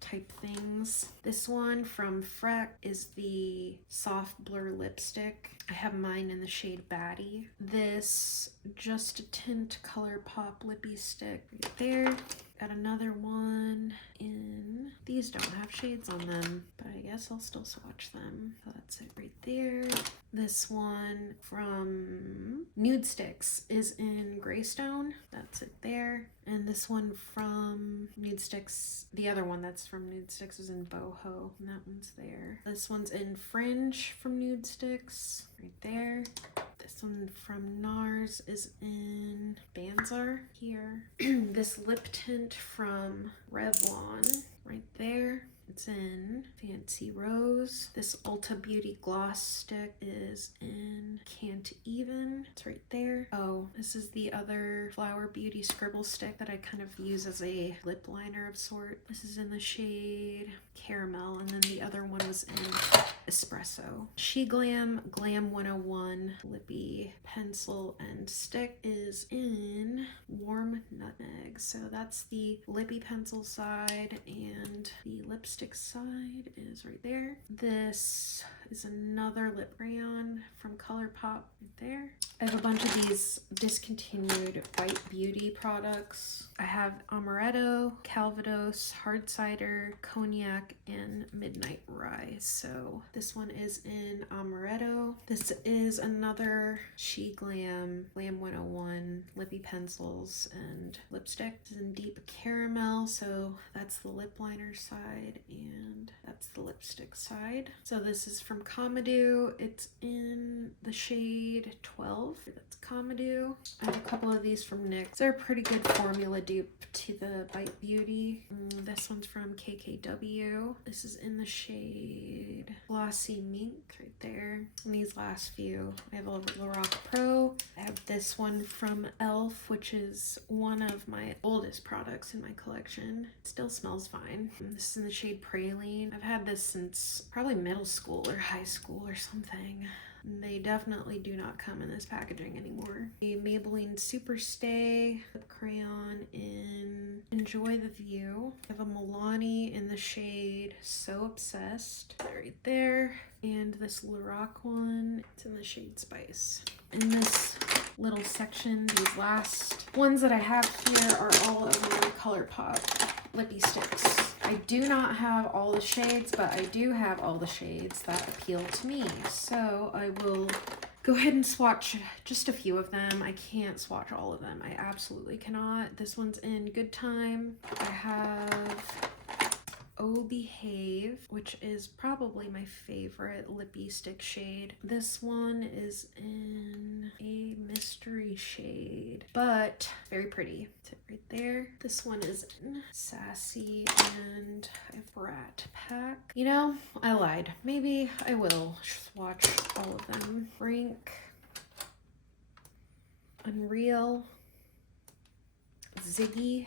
type things. This one from Freck is the soft blur lipstick. I have mine in the shade Baddie. This Just a Tint ColourPop lippy stick right there. Got another one in, these don't have shades on them, but I guess I'll still swatch them. So that's it right there. This one from Nude Sticks is in Greystone. That's it there. And this one from Nude Sticks, the other one that's from Nude Sticks is in Boho, and that one's there. This one's in Fringe from Nude Sticks, right there. This one from NARS is in Banzar here. This lip tint from Revlon, right there. It's in Fancy Rose. This Ulta Beauty gloss stick is in Can't Even. It's right there. Oh, this is the other Flower Beauty scribble stick that I kind of use as a lip liner of sort. This is in the shade Caramel, and then the other one was in Espresso. She Glam 101 lippy pencil and stick is in Warm Nutmeg. So that's the lippy pencil side, and the lipstick side is right there. This is another lip rayon from ColourPop right there. I have a bunch of these discontinued White Beauty products. I have Amaretto, Calvados, Hard Cider, Cognac, and Midnight Rye. So this one is in Amaretto. This is another She Glam 101 lippy pencils and lipstick. This is in Deep Caramel, so that's the lip liner side and that's the lipstick side. So this is from Comedo. It's in the shade 12. That's Comedo. I have a couple of these from NYX. They're a pretty good formula dupe to the Bite Beauty. This one's from KKW. This is in the shade Glossy Mink right there. And these last few, I have a Lorac Pro. I have this one from e.l.f., which is one of my oldest products in my collection. It still smells fine. This is in the shade Praline. I've had this since probably middle school or high school or something. They definitely do not come in this packaging anymore. A Maybelline Super Stay lip crayon in Enjoy the View. I have a Milani in the shade So Obsessed. Right there. And this Lorac one, it's in the shade Spice. In this little section, these last ones that I have here are all of my ColourPop lippy sticks. I do not have all the shades, but I do have all the shades that appeal to me. So I will go ahead and swatch just a few of them. I can't swatch all of them. I absolutely cannot. This one's in Good Time. I have Oh Behave, which is probably my favorite lippy stick shade. This one is in a mystery shade, but very pretty. It's right there. This one is in Sassy, and I have Brat Pack. You know, I lied. Maybe I will swatch all of them. Brink, Unreal, Ziggy,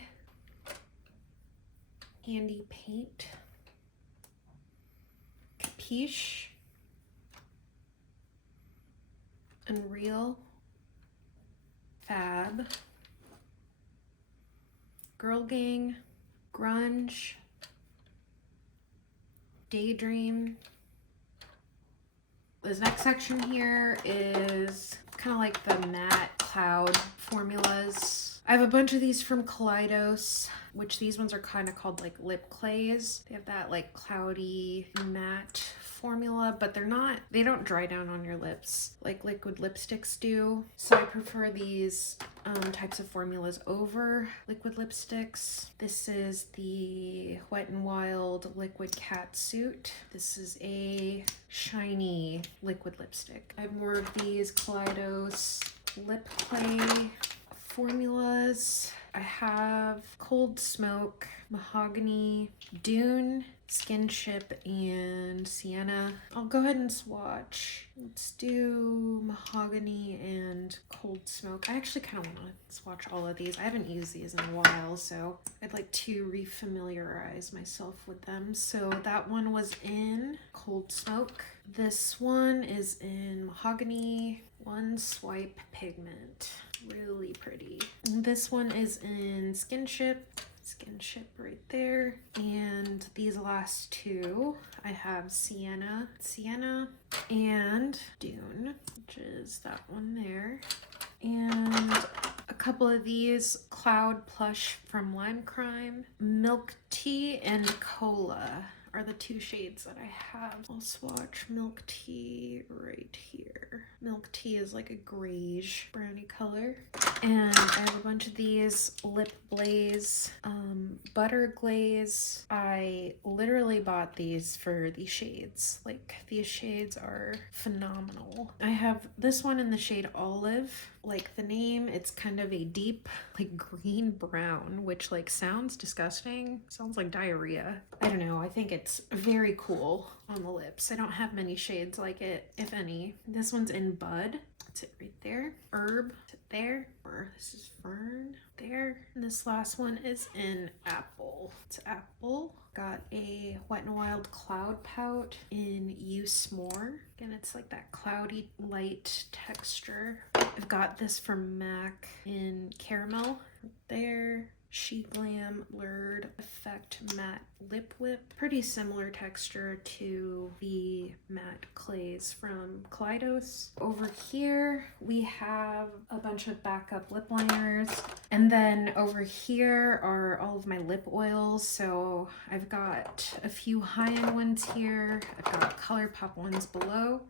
Candy Paint, Capiche, Unreal, Fab, Girl Gang, Grunge, Daydream. This next section here is kind of like the matte cloud formulas. I have a bunch of these from Kaleidos, which these ones are kind of called like lip clays. They have that like cloudy matte formula, but they don't dry down on your lips like liquid lipsticks do. So I prefer these types of formulas over liquid lipsticks. This is the Wet n Wild Liquid Cat Suit. This is a shiny liquid lipstick. I have more of these Kaleidos lip clay formulas. I have Cold Smoke, Mahogany, Dune, Skinship, and Sienna. I'll go ahead and swatch. Let's do Mahogany and Cold Smoke. I actually kind of want to swatch all of these. I haven't used these in a while, so I'd like to refamiliarize myself with them. So that one was in Cold Smoke. This one is in Mahogany. One Swipe Pigment. Really pretty. This one is in Skinship. Skinship right there. And these last two, I have Sienna, and Dune, which is that one there. And a couple of these, Cloud Plush from Lime Crime, Milk Tea, and Cola are the two shades that I have. I'll swatch Milk Tea right here. Milk Tea is like a grayish brownie color. And I have a bunch of these Lip Blaze, Butter Glaze. I literally bought these for these shades. Like, these shades are phenomenal. I have this one in the shade Olive. Like the name, it's kind of a deep, like green brown, which like sounds disgusting. Sounds like diarrhea. I don't know. I think it's very cool on the lips. I don't have many shades like it, if any. This one's in Bud. That's it right there. Herb. That's it there. Or this is Fern. There. And this last one is in Apple. It's Apple. Got a Wet n Wild Cloud Pout in Use More. Again, it's like that cloudy light texture. I've got this from MAC in Caramel there. She Glam Blurred Effect Matte Lip Whip. Pretty similar texture to the matte clays from Kaleidos. Over here, we have a bunch of backup lip liners. And then over here are all of my lip oils. So I've got a few high-end ones here. I've got ColourPop ones below.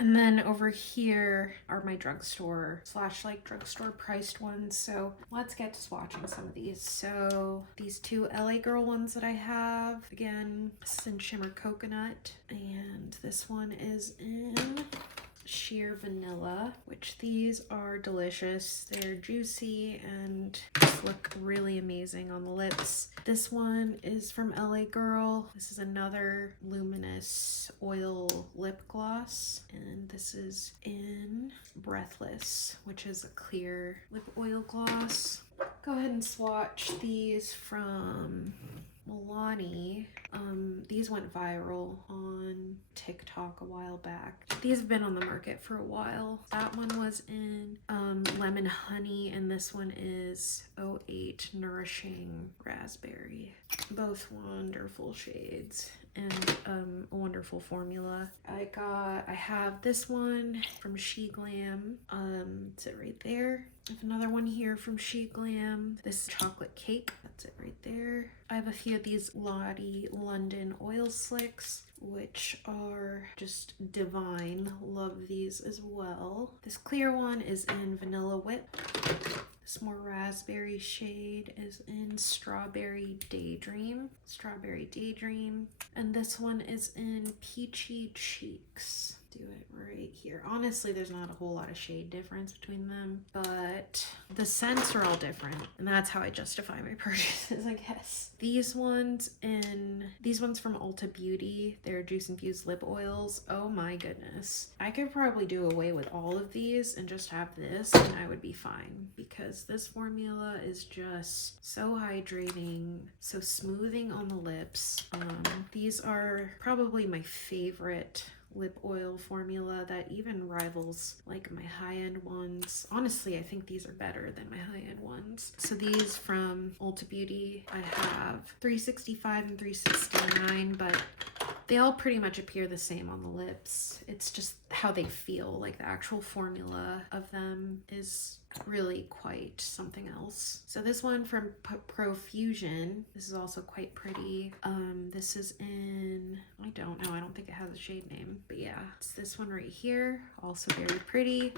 And then over here are my drugstore / like drugstore priced ones. So let's get to swatching some of these. So these two LA Girl ones that I have, again, this is in Shimmer Coconut, and this one is in Sheer Vanilla, which these are delicious. They're juicy and just look really amazing on the lips. This one is from LA Girl. This is another luminous oil lip gloss, and this is in Breathless, which is a clear lip oil gloss. Go ahead and swatch these from Milani. These went viral on TikTok a while back. These have been on the market for a while. That one was in Lemon Honey, and this one is 08 Nourishing Raspberry. Both wonderful shades and a wonderful formula. I have this one from She Glam. It's it right there. I have another one here from She Glam. This chocolate cake. That's it right there. I have a few of these Lottie London oil slicks, which are just divine. Love these as well. This clear one is in Vanilla Whip. This more raspberry shade is in Strawberry Daydream. And this one is in Peachy Cheeks. Do it right here. Honestly, there's not a whole lot of shade difference between them, but the scents are all different, and that's how I justify my purchases, I guess. These ones from Ulta Beauty, they're juice infused lip oils. Oh my goodness. I could probably do away with all of these and just have this, and I would be fine, because this formula is just so hydrating, so smoothing on the lips. These are probably my favorite lip oil formula that even rivals like my high-end ones. Honestly, I think these are better than my high-end ones. So these from Ulta Beauty, I have 365 and 369, but they all pretty much appear the same on the lips. It's just how they feel. Like the actual formula of them is really quite something else. So this one from Profusion, this is also quite pretty. This is in, I don't know, I don't think it has a shade name, but yeah, it's this one right here, also very pretty.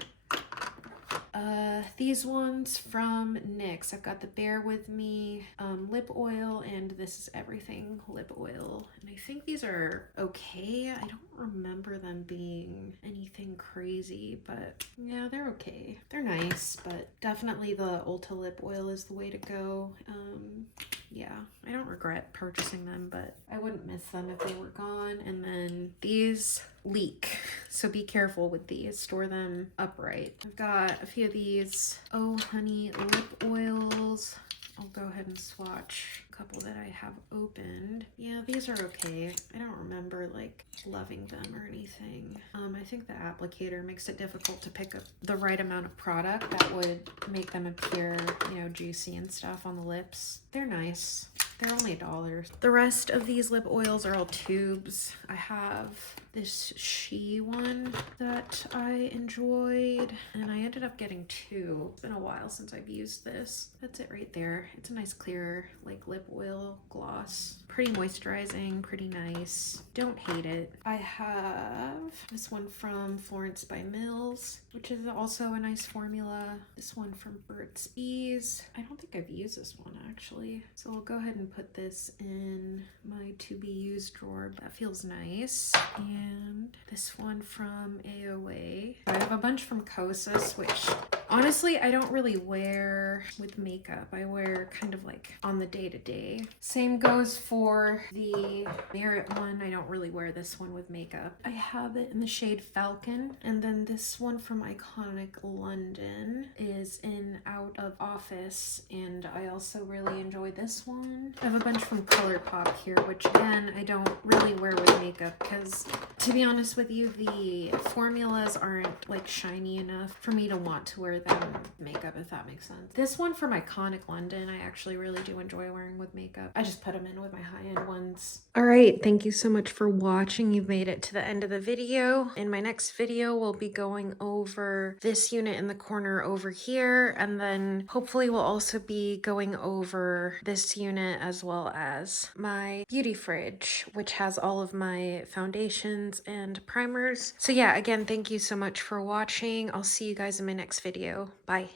These ones from NYX. I've got the Bear With Me lip oil, and This Is Everything lip oil. And I think these are okay. I don't remember them being anything crazy, but yeah, they're okay. They're nice, but definitely the Ulta lip oil is the way to go. Yeah, I don't regret purchasing them, but I wouldn't miss them if they were gone. And then these leak, so be careful with these. Store them upright. I've got a few of these Oh Honey lip oils. I'll go ahead and swatch a couple that I have opened. Yeah, these are okay. I don't remember like loving them or anything. I think the applicator makes it difficult to pick up the right amount of product that would make them appear, you know, juicy and stuff on the lips. They're nice. They're only $1. The rest of these lip oils are all tubes. I have this She one that I enjoyed, and I ended up getting 2. It's been a while since I've used this. That's it right there. It's a nice clear like lip oil gloss. Pretty moisturizing, pretty nice. Don't hate it. I have this one from Florence by Mills, which is also a nice formula. This one from Burt's Bees. I don't think I've used this one actually. So I'll go ahead and put this in my to be used drawer. That feels nice. And this one from AOA. I have a bunch from Kosas, which honestly I don't really wear with makeup. I wear kind of like on the day-to-day. Same goes for the Merit one. I don't really wear this one with makeup. I have it in the shade Falcon. And then this one from Iconic London is in Out of Office, and I also really enjoy this one. I have a bunch from ColourPop here, which again I don't really wear with makeup because, to be honest with you, the formulas aren't like shiny enough for me to want to wear them with makeup, if that makes sense. This one from Iconic London I actually really do enjoy wearing with makeup. I just put them in with my high-end ones. All right, thank you so much for watching. You've made it to the end of the video. In my next video, we'll be going over this unit in the corner over here, and then hopefully we'll also be going over this unit as well as my beauty fridge, which has all of my foundations and primers. So yeah, again, thank you so much for watching. I'll see you guys in my next video. Bye.